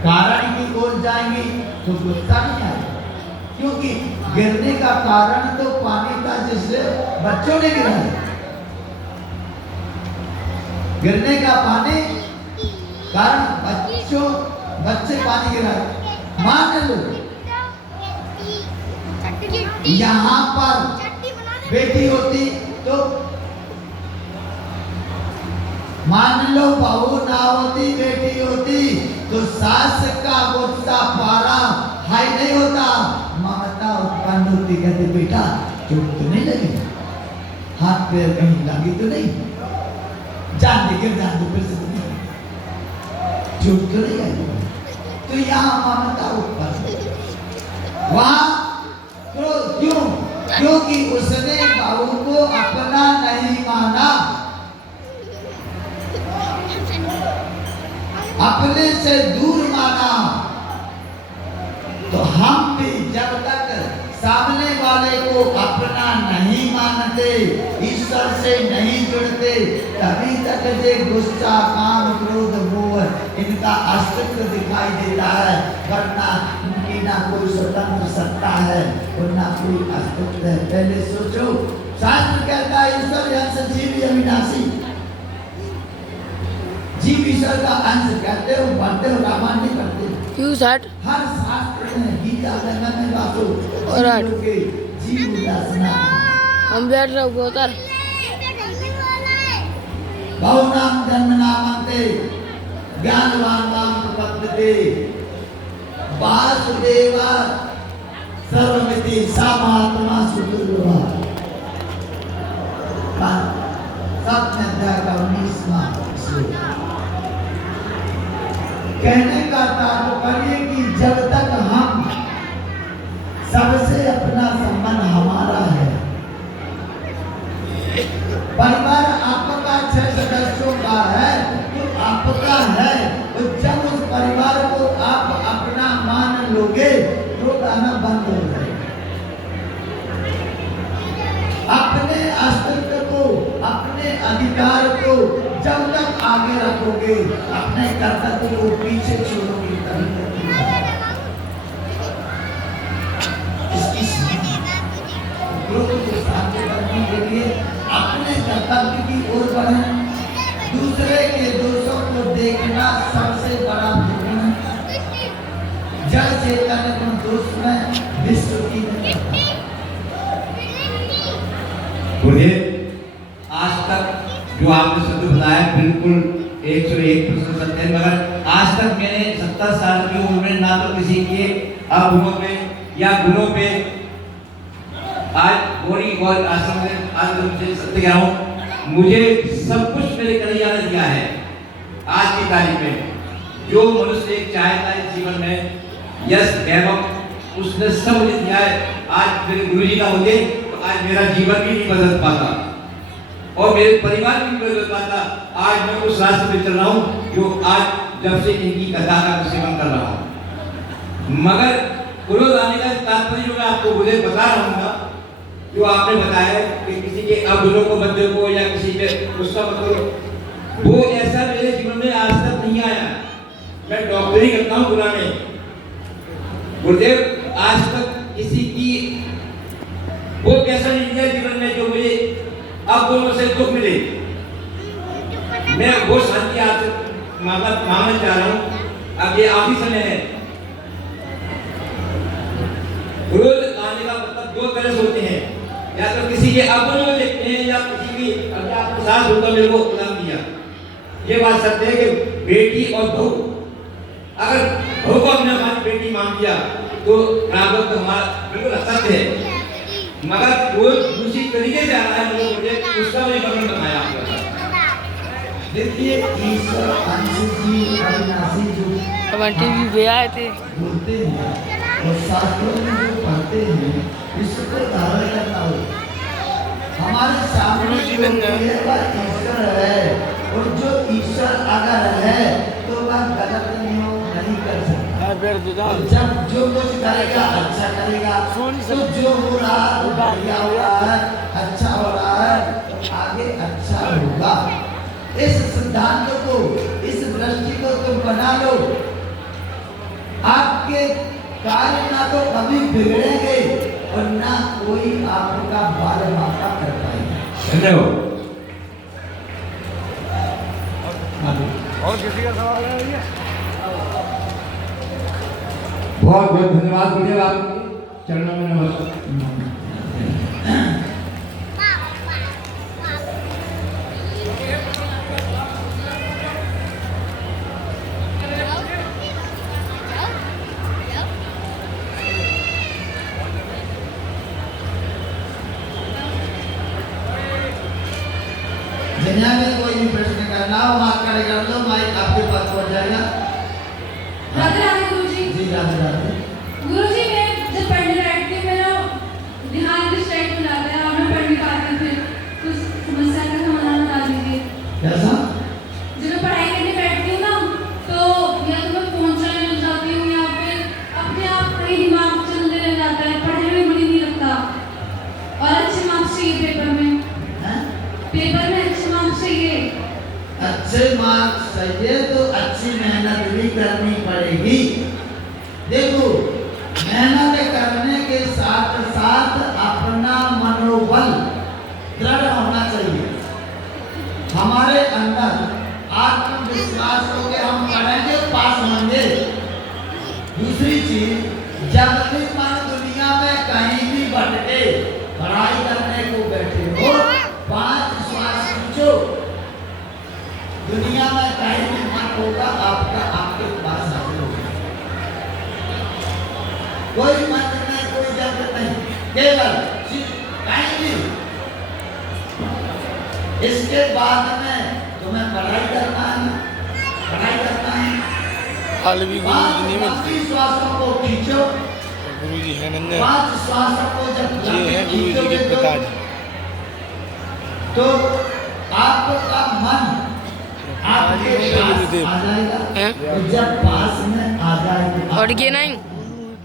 कारण की ओर जाएंगी तो गुस्सा नहीं आएगा, क्योंकि गिरने का कारण तो पानी था जिससे बच्चों ने गिरा है। गिरने का पानी कारण बच्चे पानी गिरा। मान लो यहाँ पर बेटी होती तो, मान लो बहू ना होती, बेटी होती तो सास का गुस्सा पारा हाई नहीं होता, ममता उत्पन्न होती। कहते बेटा चोट तो नहीं लगी, हाथ पैर कहीं लगी तो नहीं, जान लेकर जान दो, फिर से चोट तो नहीं आई। तो यहाँ ममता उत्पन्न, वहां क्यों? क्योंकि उसने बहू को अपना नहीं माना, अपने से दूर माना। तो हम भी जब तक सामने वाले को अपना नहीं मानते, ईश्वर से नहीं जुड़ते, तभी तक ये गुस्सा, काम, क्रोध, मोह इनका अस्तित्व दिखाई देता है। वरना इनकी ना कोई स्वतंत्र सत्ता है और ना कोई अस्तित्व है। पहले सोचो, शास्त्र कहता है ईश्वर अंश जीव अविनाशी। जीव ईश्वर का अंश कहते हो, पढ़ते हो, रामायण नहीं पढ़ते? क्यों सर? हर शास्त्र में गीता गंगा में बातो और जीव उदासना। हम बैठ रहे हो उधर। बहुनाम जन्म नामन्ते ज्ञानवान नाम प्रपद्यते वासुदेवा सर्वमिति सामात्मा सुदुर्लभः। सातवें अध्याय का 19वां श्लोक। कहने का तात्पर्य कि जब तक हम सबसे अपना संबंध हमारा है, परिवार आपका 6 सदस्यों का है तो आपका है, तो जब उस परिवार को आप अपना मान लोगे तो गाना बंद हो जाएगा। अपने अस्तित्व को, अपने अधिकार को जब तक आगे रखोगे, अपने कर्तव्य को पीछे छोड़ोगे, तभी ग्रोथ को सामने करने के लिए अपने कर्तव्य की ओर बढ़े। दूसरे के दोषों को देखना सबसे बड़ा धोखा है। जड़ चेतन को दोष में विश्व की बोलिए। आज तक जो आपने शब्द बताया बिल्कुल 101% सत्य है, मगर आज तक मैंने 70 साल की उम्र में ना तो किसी के अवगुणों पे या गुणों पे, आज गौरी गौर आश्रम में आज मुझे सत्य कह रहा हूँ, मुझे सब कुछ मेरे कन्हैया ने दिया है। आज की तारीख में जो मनुष्य चाहता है जीवन में यश एवं उसने सब मुझे दिया है। आज मेरे गुरु जी का होते तो आज मेरा जीवन भी नहीं बदल पाता और मेरे परिवार भी नहीं बदल पाता। आज मैं उस रास्ते पे चल रहा हूँ जो आज जब से इनकी कथा का सेवन कर रहा हूँ। मगर क्रोध आने का तात्पर्य जो मैं आपको बोले बता रहा हूँ, जो आपने बताया कि किसी के अवगुणों को मत देखो या किसी पे गुस्सा मत करो, वो ऐसा मेरे जीवन में आज तक नहीं आया। मैं डॉक्टरी करता हूँ गुना में, गुरुदेव आज तक किसी की वो कैसा नहीं दिया जीवन में जो मुझे अब दोनों से दुख मिले। मैं वो शांति आपसे मांगना चाह रहा हूँ। अब ये आखिरी समय है, रोज आने का मतलब दो तरह से होते हैं, या तो किसी के अपनों में देखते हैं या किसी की, अगर आपको सास होगा मेरे को नाम दिया, ये बात सत्य है कि बेटी और बहू, अगर बहू को हमने हमारी बेटी मान लिया तो राघव तो हमारा बिल्कुल असत्य है, मगर वो दूसरी तरीके से आ रहा है, मुझे उसका मुझे वर्णन बताया आपने। देखिए ईश्वर अंश जी अविनाशी जो अब टीवी पे आए थे। बोलते हैं और शास्त्रों में जो पढ़ते हैं इसको धारण करना हो। हमारे सामने जो है वह ईश्वर है, और जो ईश्वर अगर है तो वह गलत नहीं कर सकता। और जब जो कुछ करेगा अच्छा करेगा, तो जो हो रहा है वो बढ़िया हो रहा है, अच्छा हो रहा है, तो आगे अच्छा होगा। इस सिद्धांत को, इस दृष्टि को तुम बना लो, आपके कार्य ना तो कभी बिगड़ेंगे और ना कोई आपका बाल बाका कर पाएगा। धन्यवाद। और किसी का सवाल है भैया? बहुत बहुत धन्यवाद गुरुदेव, आप चरणों में नमस्कार। दुनिया में कोई भी प्रश्न करना हो हाथ खड़े कर लो, माइक आपके पास पहुंच जाएगा। राधे राधे गुरुजी। जी राधे राधे। गुरुजी मैं जब पढ़ने बैठती हूँ मेरा ध्यान किस टाइप में जाता है, और मैं पढ़ नहीं पाती हूँ, फिर कुछ समस्या का समाधान बता दीजिए। कैसा? जब मैं पढ़ाई करने बैठती हूँ ना, तो या तो मैं फोन चलाने लग जाती हूँ या फिर अपने आप कहीं दिमाग चलने लग जाता है, पढ़ने में मन ही नहीं लगता, और अच्छे मार्क्स चाहिए पेपर में। हैं? पेपर में अच्छे मार्क्स चाहिए। अच्छे मार्क्स चाहिए तो अच्छी मेहनत भी करनी पड़ेगी। देखो, मेहनत करने के साथ साथ अपना मनोबल दृढ़ होना चाहिए। हमारे अंदर आत्मविश्वास हो के हम पढ़ेंगे, पास होंगे। दूसरी चीज, जब भी मन दुनिया में कहीं भी भटके, पढ़ाई करने को बैठे हो, 5 श्वास खींचो। दुनिया में कहीं भी मन होगा आपका आपके पास हाजिर होगा। कोई मन नहीं, कोई जगत नहीं, केवल कहीं भी। इसके बाद में तुम्हें पढ़ाई करना है, पढ़ाई करना है। हाल भी गुरुजी नहीं मिलते। 5 श्वासों को खींचो। गुरुजी है नंदन, 5 श्वासों को जब ये है गुरुजी के खींचोगे पिताजी। तो आपका मन आपके पास आ जाएगा, हैं? और जब पास में आ जाएगा और ये नहीं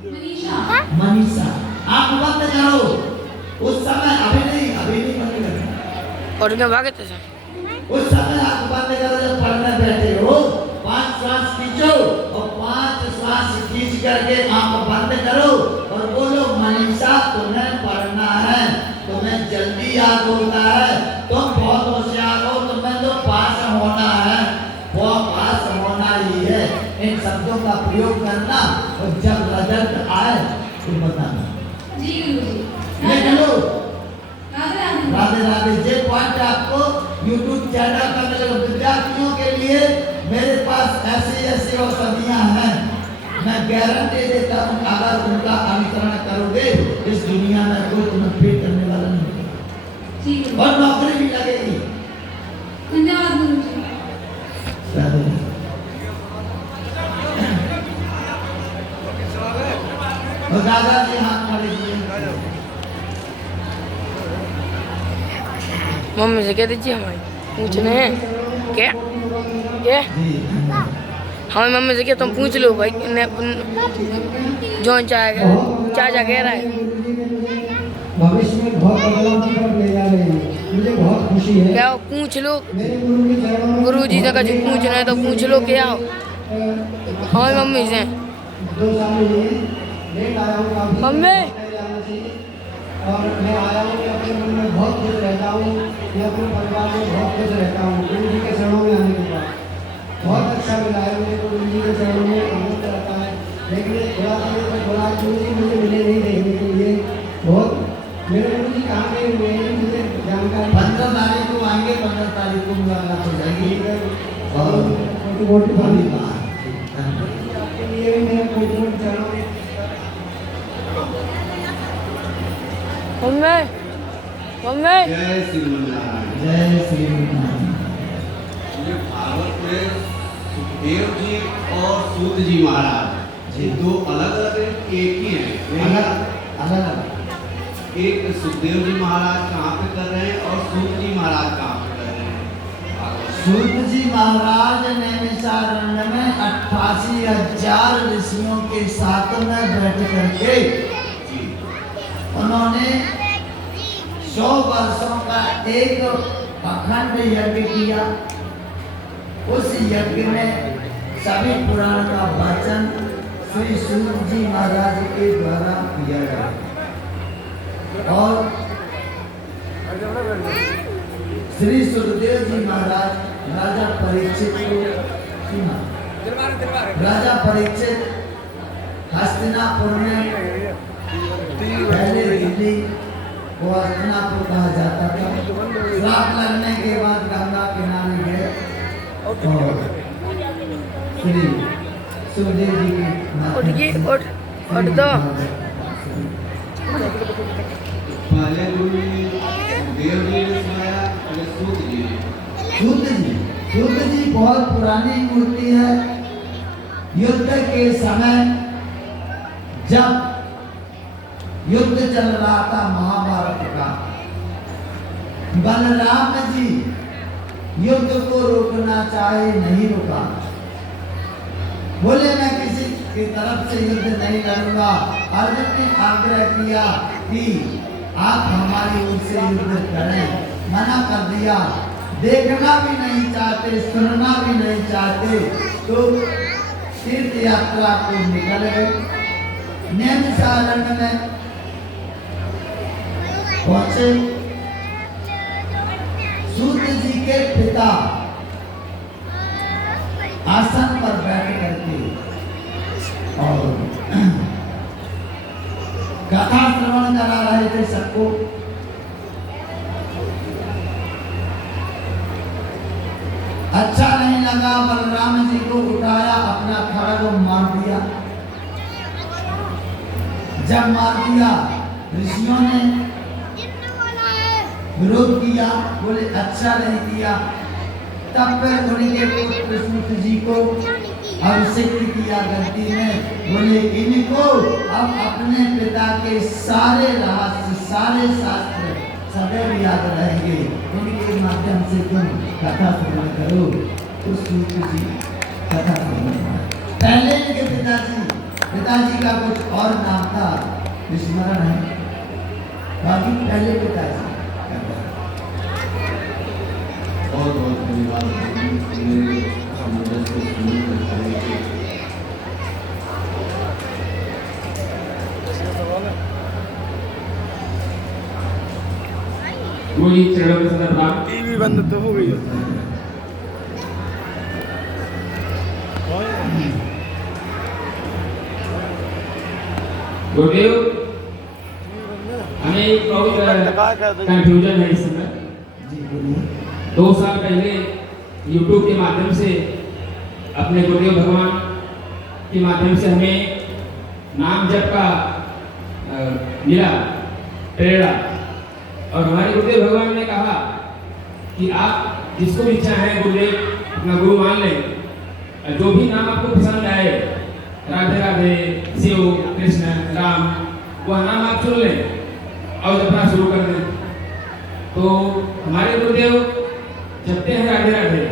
मनीषा। मनीषा, आँख बंद करो। उस समय अभी नहीं बंद करना। और क्या भागे थे सर? उस समय आँख बंद करो जब पढ़ने बैठे हो। 5 श्वास खींचो और 5 श्वास खींच करके आँख बंद करो और बोलो, मनीषा तुम्हें पढ़ना है, तुम्हें जल्दी याद होता है, तुम बहुत होशियार हो, तुम्हें तो पास होना है, वो पास होना ही है। इन शब्दों का प्रयोग करना और जब रिजल्ट आए तो बताना। जी गुरुजी। लिख लो। राधे राधे। राधे राधे। जे पॉइंट आपको YouTube चैनल पर मिलेगा। विद्यार्थियों के लिए मेरे पास ऐसी औषधियाँ हैं, मैं गारंटी देता हूँ, अगर उनका अनुसरण करोगे इस दुनिया में कोई तुम्हें फेल करने वाला नहीं होगा, जी गुरुजी। और नौकरी भी लगेगी। धन्यवाद गुरुजी। राधे राधे। और दादाजी हाथ मारे दिए। मम्मी से कह दीजिए हमारी पूछने क्या क्या जी हमारी मम्मी से क्या तुम पूछ लो भाई जौन चाहेगा चाचा कह रहा है। भविष्य में बहुत बदलाव की तरफ ले जा रहे हैं, मुझे बहुत खुशी है। क्या हो, पूछ लो मेरे गुरु के चरणों में गुरुजी से कुछ पूछना है तो पूछ लो क्या हो हमारी मम्मी से। 2 साल हुए लेट आया हूँ काफी, मम्मी। और मैं आया हूँ कि अपने मन में बहुत खुश रहता हूँ, मैं अपने परिवार में बहुत खुश रहता हूँ गुरु जी के चरणों में आने के बाद। बहुत अच्छा मिला है मुझे गुरु जी के चरणों में, आनंद रहता है। लेकिन थोड़ा गुरु जी मुझे मिले नहीं देखने वाला तो जाइए और मोटी अभी वाली बात आपके लिए भी मेरा कोई चैनल मम्मी मम्मी जय श्री नारायण। जय श्री राम। ये भागवत में सुखदेव जी और सूत जी महाराज ये दो अलग अलग एक ही हैं। अलग अलग एक सुखदेव जी महाराज कहाँ पे कर रहे हैं और सूत जी महाराज कहाँ पे कर रहे हैं भागवत। सूत जी महाराज नैमिषारण्य में 88,000 ऋषियों के साथ में बैठ करके जी उन्होंने 100 वर्षों का एक अखंड यज्ञ किया। उस यज्ञ में सभी पुराण का वाचन श्री सूत जी महाराज के द्वारा किया गया और श्री सुखदेव जी महाराज राजा परीक्षित को सुना। राजा परीक्षित हस्तिनापुर में पहले दिल्ली को हस्तिनापुर कहा जाता था। श्राप लगने के बाद गंगा किनारे गए और श्री सुखदेव जी की उठ दो। पहले गुरु देव जी ने सुनाया पहले सूत जी ने। सूत जी बहुत पुरानी मूर्ति है। युद्ध के समय जब युद्ध चल रहा था महाभारत का, बलराम जी युद्ध को रोकना चाहे नहीं रुका। बोले मैं किसी की तरफ से युद्ध नहीं लड़ूंगा। अर्जुन ने आग्रह किया कि आप हमारी ओर से युद्ध करें, मना कर दिया। देखना भी नहीं चाहते, सुनना भी नहीं चाहते, तो तीर्थ यात्रा को निकल गए। नैमिषारण्य में पहुंचे। सूत जी के पिता आसन पर बैठ करके और कथा श्रवण करा रहे थे सबको। अच्छा नहीं लगा, बलराम जी को उठाया, अपना खड़ग मार दिया। जब मार दिया ऋषियों ने विरोध किया, बोले अच्छा नहीं किया। तब फिर उनके पुत्र सूत जी को अभिषेक किया गद्दी में। बोले इनको अब अपने पिता के सारे रहस्य, सारे शास्त्र सदैव याद रहेंगे। उनके माध्यम से तुम कथा श्रवण करो। तो सूत जी कथा श्रवण। पहले इनके पिताजी का कुछ और नाम था, स्मरण है, बाकी पहले पिताजी। बहुत बहुत धन्यवाद मेरे संबोधन को सुनने के लिए। वही चरणों में सदर राम टीवी बंद तो हो गई है। गुरुदेव हमें बहुत कंफ्यूजन है इस समय। जी बोलिए। 2 साल पहले YouTube के माध्यम से अपने गुरुदेव भगवान के माध्यम से हमें नाम जप का मिला प्रेरणा। और हमारे गुरुदेव भगवान ने कहा कि आप जिसको भी चाहें गुरुदेव अपना गुरु मान लें, जो भी नाम आपको पसंद आए, राधे राधे, शिव, कृष्ण, राम, वह नाम आप चुन लें और जपना शुरू कर दें। तो हमारे गुरुदेव जपते हैं राधे राधे,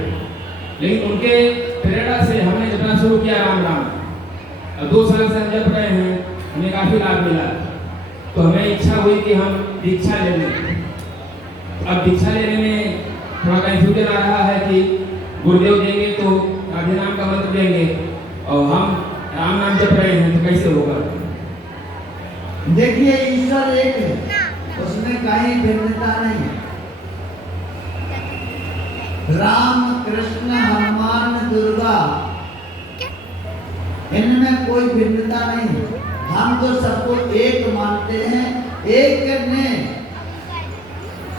लेकिन उनके प्रेरणा से हमने जपना शुरू किया राम राम। और 2 साल से हम जप रहे हैं, हमें काफ़ी लाभ मिला। तो हमें इच्छा हुई कि हम दीक्षा ले लें। अब दीक्षा लेने में थोड़ा कंफ्यूजन आ रहा है कि गुरुदेव देंगे तो राधे नाम का मंत्र देंगे और हम राम नाम जप रहे हैं, तो कैसे होगा? देखिए ईश्वर एक है, उसमें कहीं भिन्नता नहीं है। राम, कृष्ण, हनुमान, दुर्गा, इनमें कोई भिन्नता नहीं है। हम तो सबको एक मानते हैं। एक ने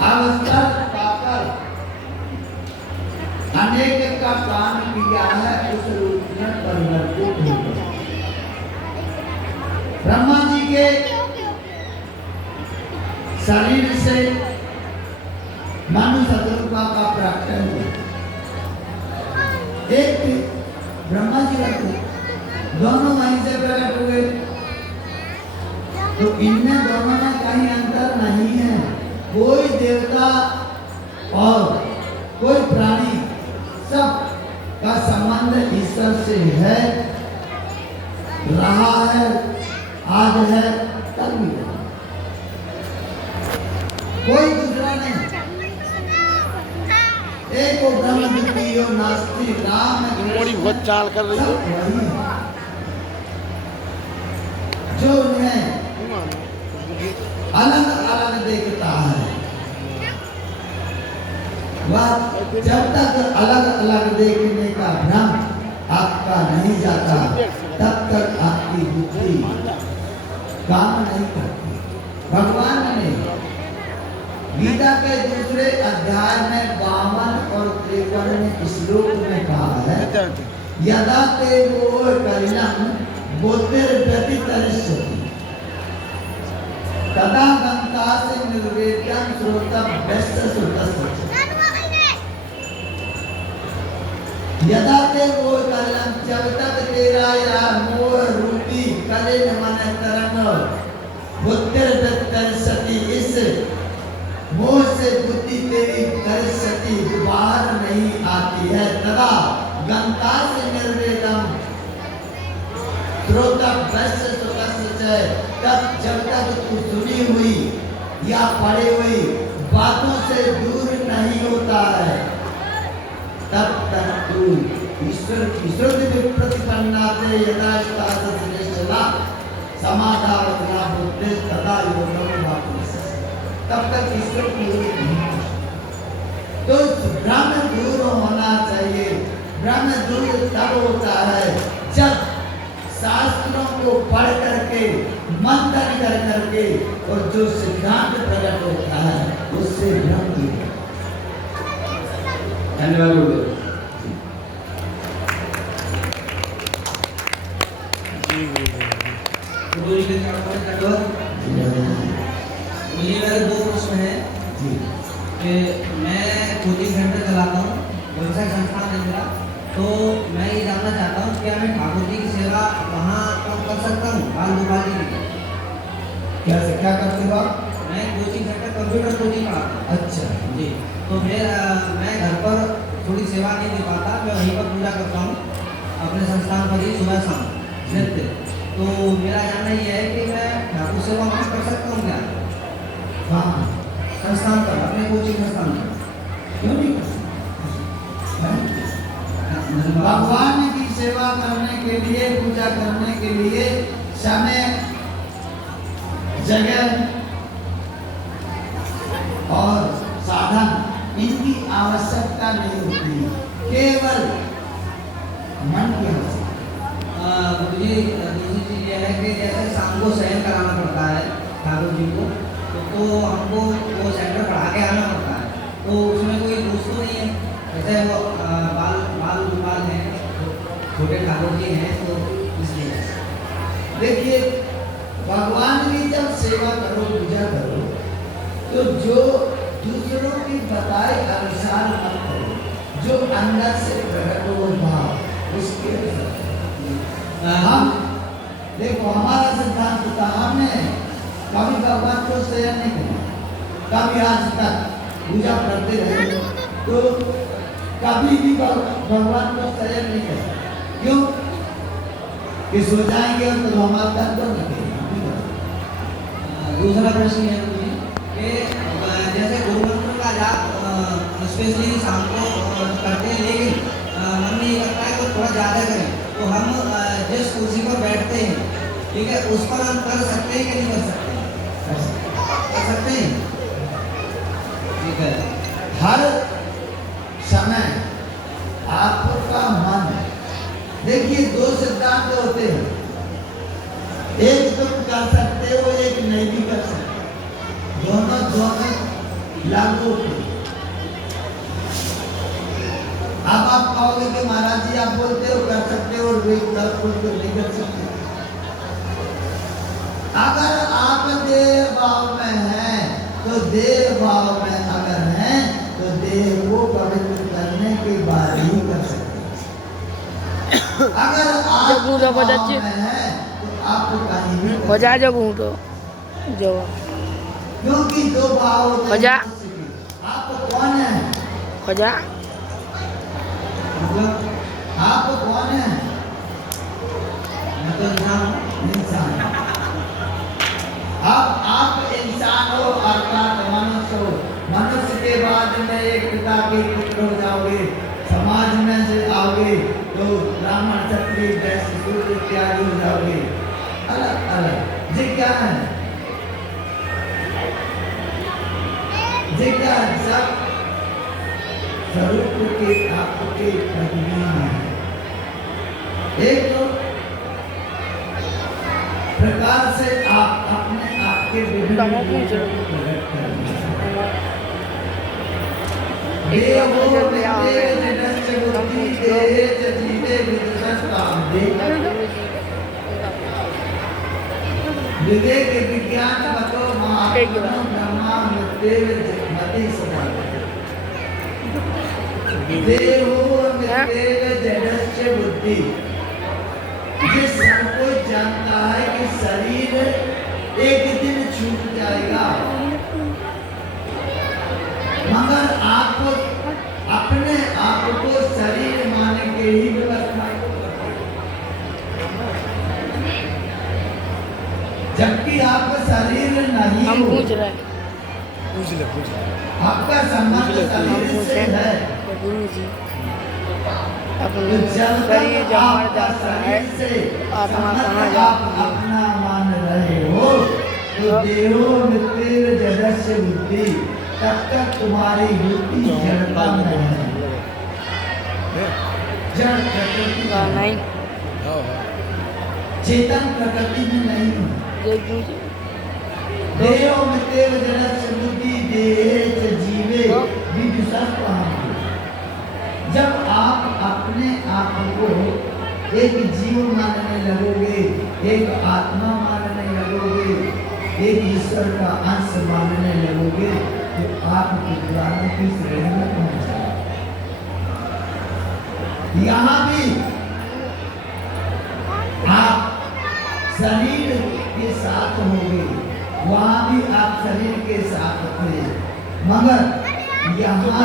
अवसर पाकर अनेक का काम किया है, उस रूप में परिवर्तित हुए। ब्रह्मा जी के शरीर से मनु सदरूपा का प्रकटन हुआ। एक ब्रह्मा जी रहते, दोनों वहीं से प्रकट हुए, तो इनमें दोनों में कहीं अंतर नहीं है। कोई देवता और कोई प्राणी, सब का संबंध ईश्वर से है, रहा है, आज है, कल भी है, कोई दूसरा नहीं। एक ब्रह्म द्वितीयो नास्ति, राम मोड़ी बहुत चाल कर रही सब है। वही है। जो उन्हें अलग अलग देखता है, वह जब तक अलग अलग देखने का भ्रम आपका नहीं जाता, तब तक आपकी बुद्धि काम नहीं करती। भगवान ने गीता के दूसरे अध्याय में 52 और 53 श्लोक में कहा है, यदा ते वो कलिनम बोधिर्व्यतितरिष्यति तदा गन्तासि निर्वेद्यं श्रोतम व्यस्त श्रुतस्य। यदा ते वो कलिनम, जब तक तेरा या मोह रूपी कलिन मन तरंग बुद्धिर्व्यतितरिष्यति, इस मोह से बुद्धि तेरी तरिष्यति बाहर नहीं आती है, तदा गंता से निर्वेदम श्रोतव्यस्य श्रुतस्य, तब जब तक तू सुनी हुई या पढ़ी हुई बातों से दूर नहीं होता है, तब तक तू ईश्वर की श्रुति प्रतिपन्नाते यदा निश्चला समाधावतना बुद्धि तदा योगम वापस, तब तक ईश्वर की ओर नहीं पहुंचता। तो भ्रम दूर होना चाहिए। भ्रम दूर तब होता है जब शास्त्रों को पढ़ करके, मंथन कर करके, और जो सिद्धांत प्रकट होता है उससे भ्रम दूर होता है। धन्यवाद गुरुदेव। मुझे मेरे 2 प्रश्न हैं कि मैं कोचिंग सेंटर चलाता हूँ, व्यवसाय संस्थान है मेरा, तो मैं ये जानना चाहता हूँ क्या मैं ठाकुर जी की सेवा वहाँ कर सकता हूँ बाल गोपाल जी की? कैसे क्या करते हो आप? मैं कोचिंग सेंटर कंप्यूटर कोचिंग पढ़ाता हूँ। अच्छा जी, तो मैं घर पर थोड़ी सेवा नहीं दे पाता, मैं वहीं पर पूजा करता हूँ अपने संस्थान पर ही सुबह शाम नित्य। तो मेरा जानना ये है कि मैं ठाकुर सेवा वहाँ कर सकता हूँ क्या? हाँ, संस्थान पर, अपने कोचिंग संस्थान पर। क्यों नहीं कर सकते? भगवान की सेवा करने के लिए, पूजा करने के लिए समय, जगह और साधन इनकी आवश्यकता नहीं होती, केवल मन की आवश्यकता। मुझे दूसरी चीज़ यह है कि जैसे शाम को शयन कराना पड़ता है ठाकुर जी को, तो हमको वो सेंटर पढ़ा के आना पड़ता है, तो उसमें कोई दोस्त तो नहीं है, जैसे वो बाल गोपाल हैं, छोटे ठाकुर जी हैं, तो इसलिए देखिए, भगवान की जब सेवा करो, पूजा करो, तो जो दूसरों की बताए अनुसार मत करो, जो अंदर से प्रकट हो भाव उसके हम देखो, हमारा सिद्धांत था, हमने कभी भगवान को शयन नहीं किया, कभी आज तक पूजा करते रहे, तो कभी भी भगवान को शयन नहीं किया। क्यों? कि सो जाएंगे और तो हमारा दर्द तो नहीं। दूसरा प्रश्न है मुझे कि जैसे गुरु मंत्र का जाप स्पेशली शाम को करते हैं, लेकिन मन में ये लगता है कि थोड़ा ज़्यादा करें, तो हम जिस कुर्सी पर बैठते हैं, ठीक है, उस पर हम कर सकते हैं कि नहीं कर सकते? कर सकते हैं, ठीक है। हर समय आपका मन, देखिए 2 सिद्धांत होते हैं, एक तुम कर सकते हो, एक नहीं भी कर सकते, दोनों लागू होते। अब आप कहोगे कि महाराज जी आप बोलते हो कर सकते हो और वे तरफ बोलते नहीं कर सकते। अगर आप देह भाव में हैं तो देह भाव में अगर हैं तो देह को पवित्र करने के बाद ही कर सकते हैं। अगर आप जब बूढ़ा भाव बजाचे। में हैं तो आप कहीं भी कर बजा जब हूँ तो जो क्योंकि दो भाव होते हैं बजा। मनुष्य के। आप कौन है? बजा मतलब आप कौन है? मैं तो इंसान हूँ। इंसान। अब आप इंसान हो अर्थात मनुष्य हो। मनुष्य के बाद में एक पिता के पुत्र हो जाओगे, समाज में से आओगे तो ब्राह्मण क्षत्रिय वैश्य शूद्र इत्यादि हो जाओगे। अलग अलग ये क्या है? ये क्या है? सब स्वरूप के आपके प्रतिबिंब हैं। एक तो प्रकार से आप अपने आप के विभिन्न रूपों को प्रकट करते हैं। देवो विदेव जडस्य बुद्धि देहे च जीवे विदुषस्ताम विवेक विज्ञान मतो महात्मनो ब्रह्मा मृत्युव मति सदा। देवो विदेव जडस्य बुद्धि। ये सब कोई जानता है कि शरीर एक दिन छूट जाएगा, मगर आपको अपने आप को शरीर मान के ही व्यवस्था को करते हैं। जबकि आप शरीर नहीं हम हो, पूछ रहे हैं आपका संबंध शरीर से है। गुरु जी तो अपने जब शरीर तक जब मर आपका जाता है शरीर से आत्मा संबंध कहाँ आप जाती है? अपना मान रहे हो तो देहो मृत्यु जडस्य बुद्धि, तब तक तुम्हारी बुद्धि जड़ता में है, जड़ प्रकृति का में, नहीं चेतन प्रकृति में नहीं है। ये पूछ देहो मृत्यु जडस्य बुद्धि देहे च जीवे विदुषस्ताम। जब आप अपने आप को एक जीव मानने लगोगे, एक आत्मा मानने लगोगे, एक ईश्वर का अंश मानने लगोगे तो आप विद्वानों की श्रेणी में पहुंच जाओगे। यहाँ भी आप शरीर के साथ होंगे, वहाँ भी आप शरीर के साथ थे, मगर यहाँ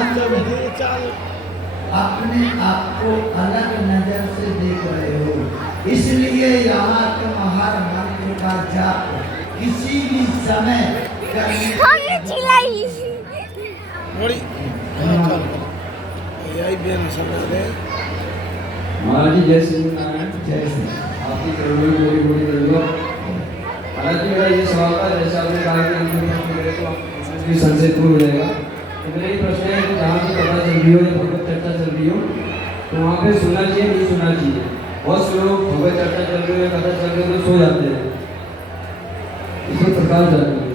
अपने आप को अलग नजर से देख रहे हो। इसलिए यहाँ तुम हर मंत्र का जाप किसी भी समय करने महाराज जी जय श्री नारायण। जैसे आपकी करोड़ों कोटि कोटि धन्यवाद। हालांकि मेरा ये सवाल था, जैसे आपने कहा कि मेरे को उसकी संशय दूर हो जाएगा, तो मेरा ये प्रश्न है कि जहाँ की कथा चल रही हो या भगवत चर्चा चल रही हो तो वहाँ पे सुनना चाहिए नहीं सुनना चाहिए? बहुत से लोग भगवत चर्चा चल रही हो, कथा चल रही हो तो सो जाते हैं। इसमें प्रकार जाते हैं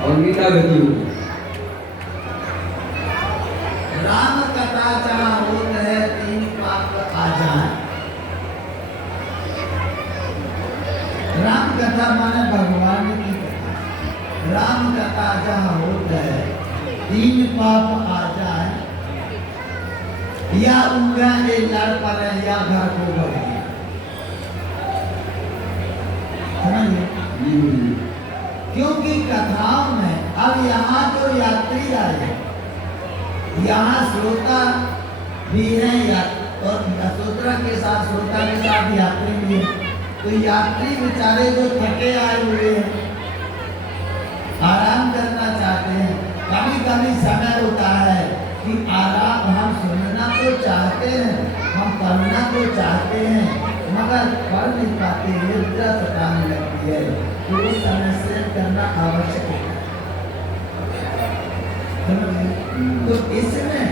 और उनकी क्या गति होगी? राम कथा जहाँ होत है तीन पाप आ जाए। राम कथा माने भगवान की कथा। राम कथा जहाँ होत है तीन पाप आ जाए, या उंगली लड़ पड़े या घर को बढ़े। क्योंकि कथाओं में अब यहाँ जो यात्री आए, यहाँ श्रोता भी है और श्रोता के साथ यात्री भी है। तो यात्री बेचारे जो थके आए हुए हैं, आराम करना चाहते हैं। कभी कभी समय होता है कि आराम हम सुनना तो चाहते हैं, हम पढ़ना तो चाहते हैं, मगर पढ़ नहीं पाते, निद्रा सताने लगती है। तो उस समय से करना आवश्यक है। तो इसमें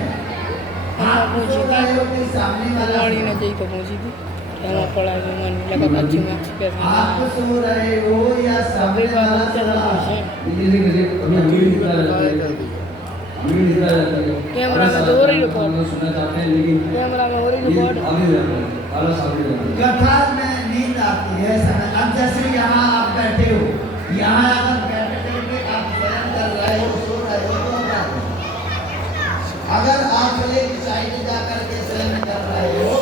आप सो रहे हो कि सामने वाला गाड़ी ना जाई तो पहुंची थी क्या पड़ा है मन लगा अच्छी मार्क्स पे आप सो रहे हो या सामने वाला सो रहा है। किसी किसी अभी हम भी निकला रहता है हमें भी निकल जाती है। कैमरा में तो हो रही रिकॉर्ड। हम लोग सुनना चाहते हैं लेकिन कैमरा में हो रही ये रिकॉर्ड। आगे जाते हैं, आलस आगे जाते हैं। कथा में नींद आती है समय। अब जैसे यहाँ आप बैठे हो, यहाँ अगर बैठे करके आप शयन कर रहे हो, सो रहे हो तो क्या करें? अगर आप एक साइड जा करके शयन कर रहे हो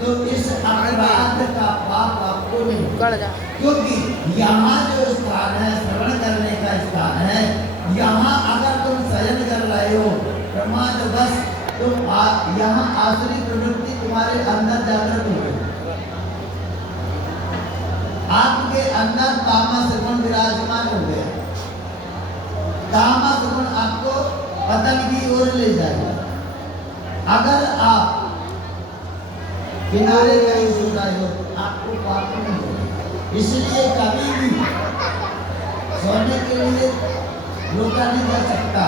तो इस अपराध का पाप आपको नहीं, कर जा। क्योंकि यहाँ जो स्थान है श्रवण करने का स्थान है, यहाँ अगर तुम शयन कर रहे हो प्रमादवश तुम यहाँ आसुरी प्रवृत्ति तुम्हारे अंदर जागृत हो गई, आपके अंदर तामस गुण विराजमान हो गया। तामस गुण आपको पतन की ओर ले जाएगा। अगर आप किनारे कहीं सो रहे हो आपको पाप नहीं होगा। इसलिए कभी भी सोने के लिए रोका नहीं जा सकता,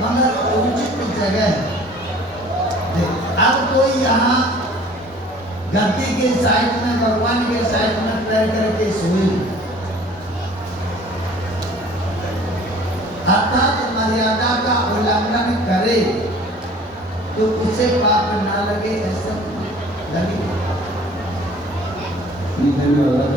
मगर उचित जगह। अब कोई यहाँ गद्दी के साइड में, भगवान के साइड में पैर करके सोए, अर्थात मर्यादा का उल्लंघन करे तो उसे पाप ना लगे, ऐसा लगे। धन्यवाद।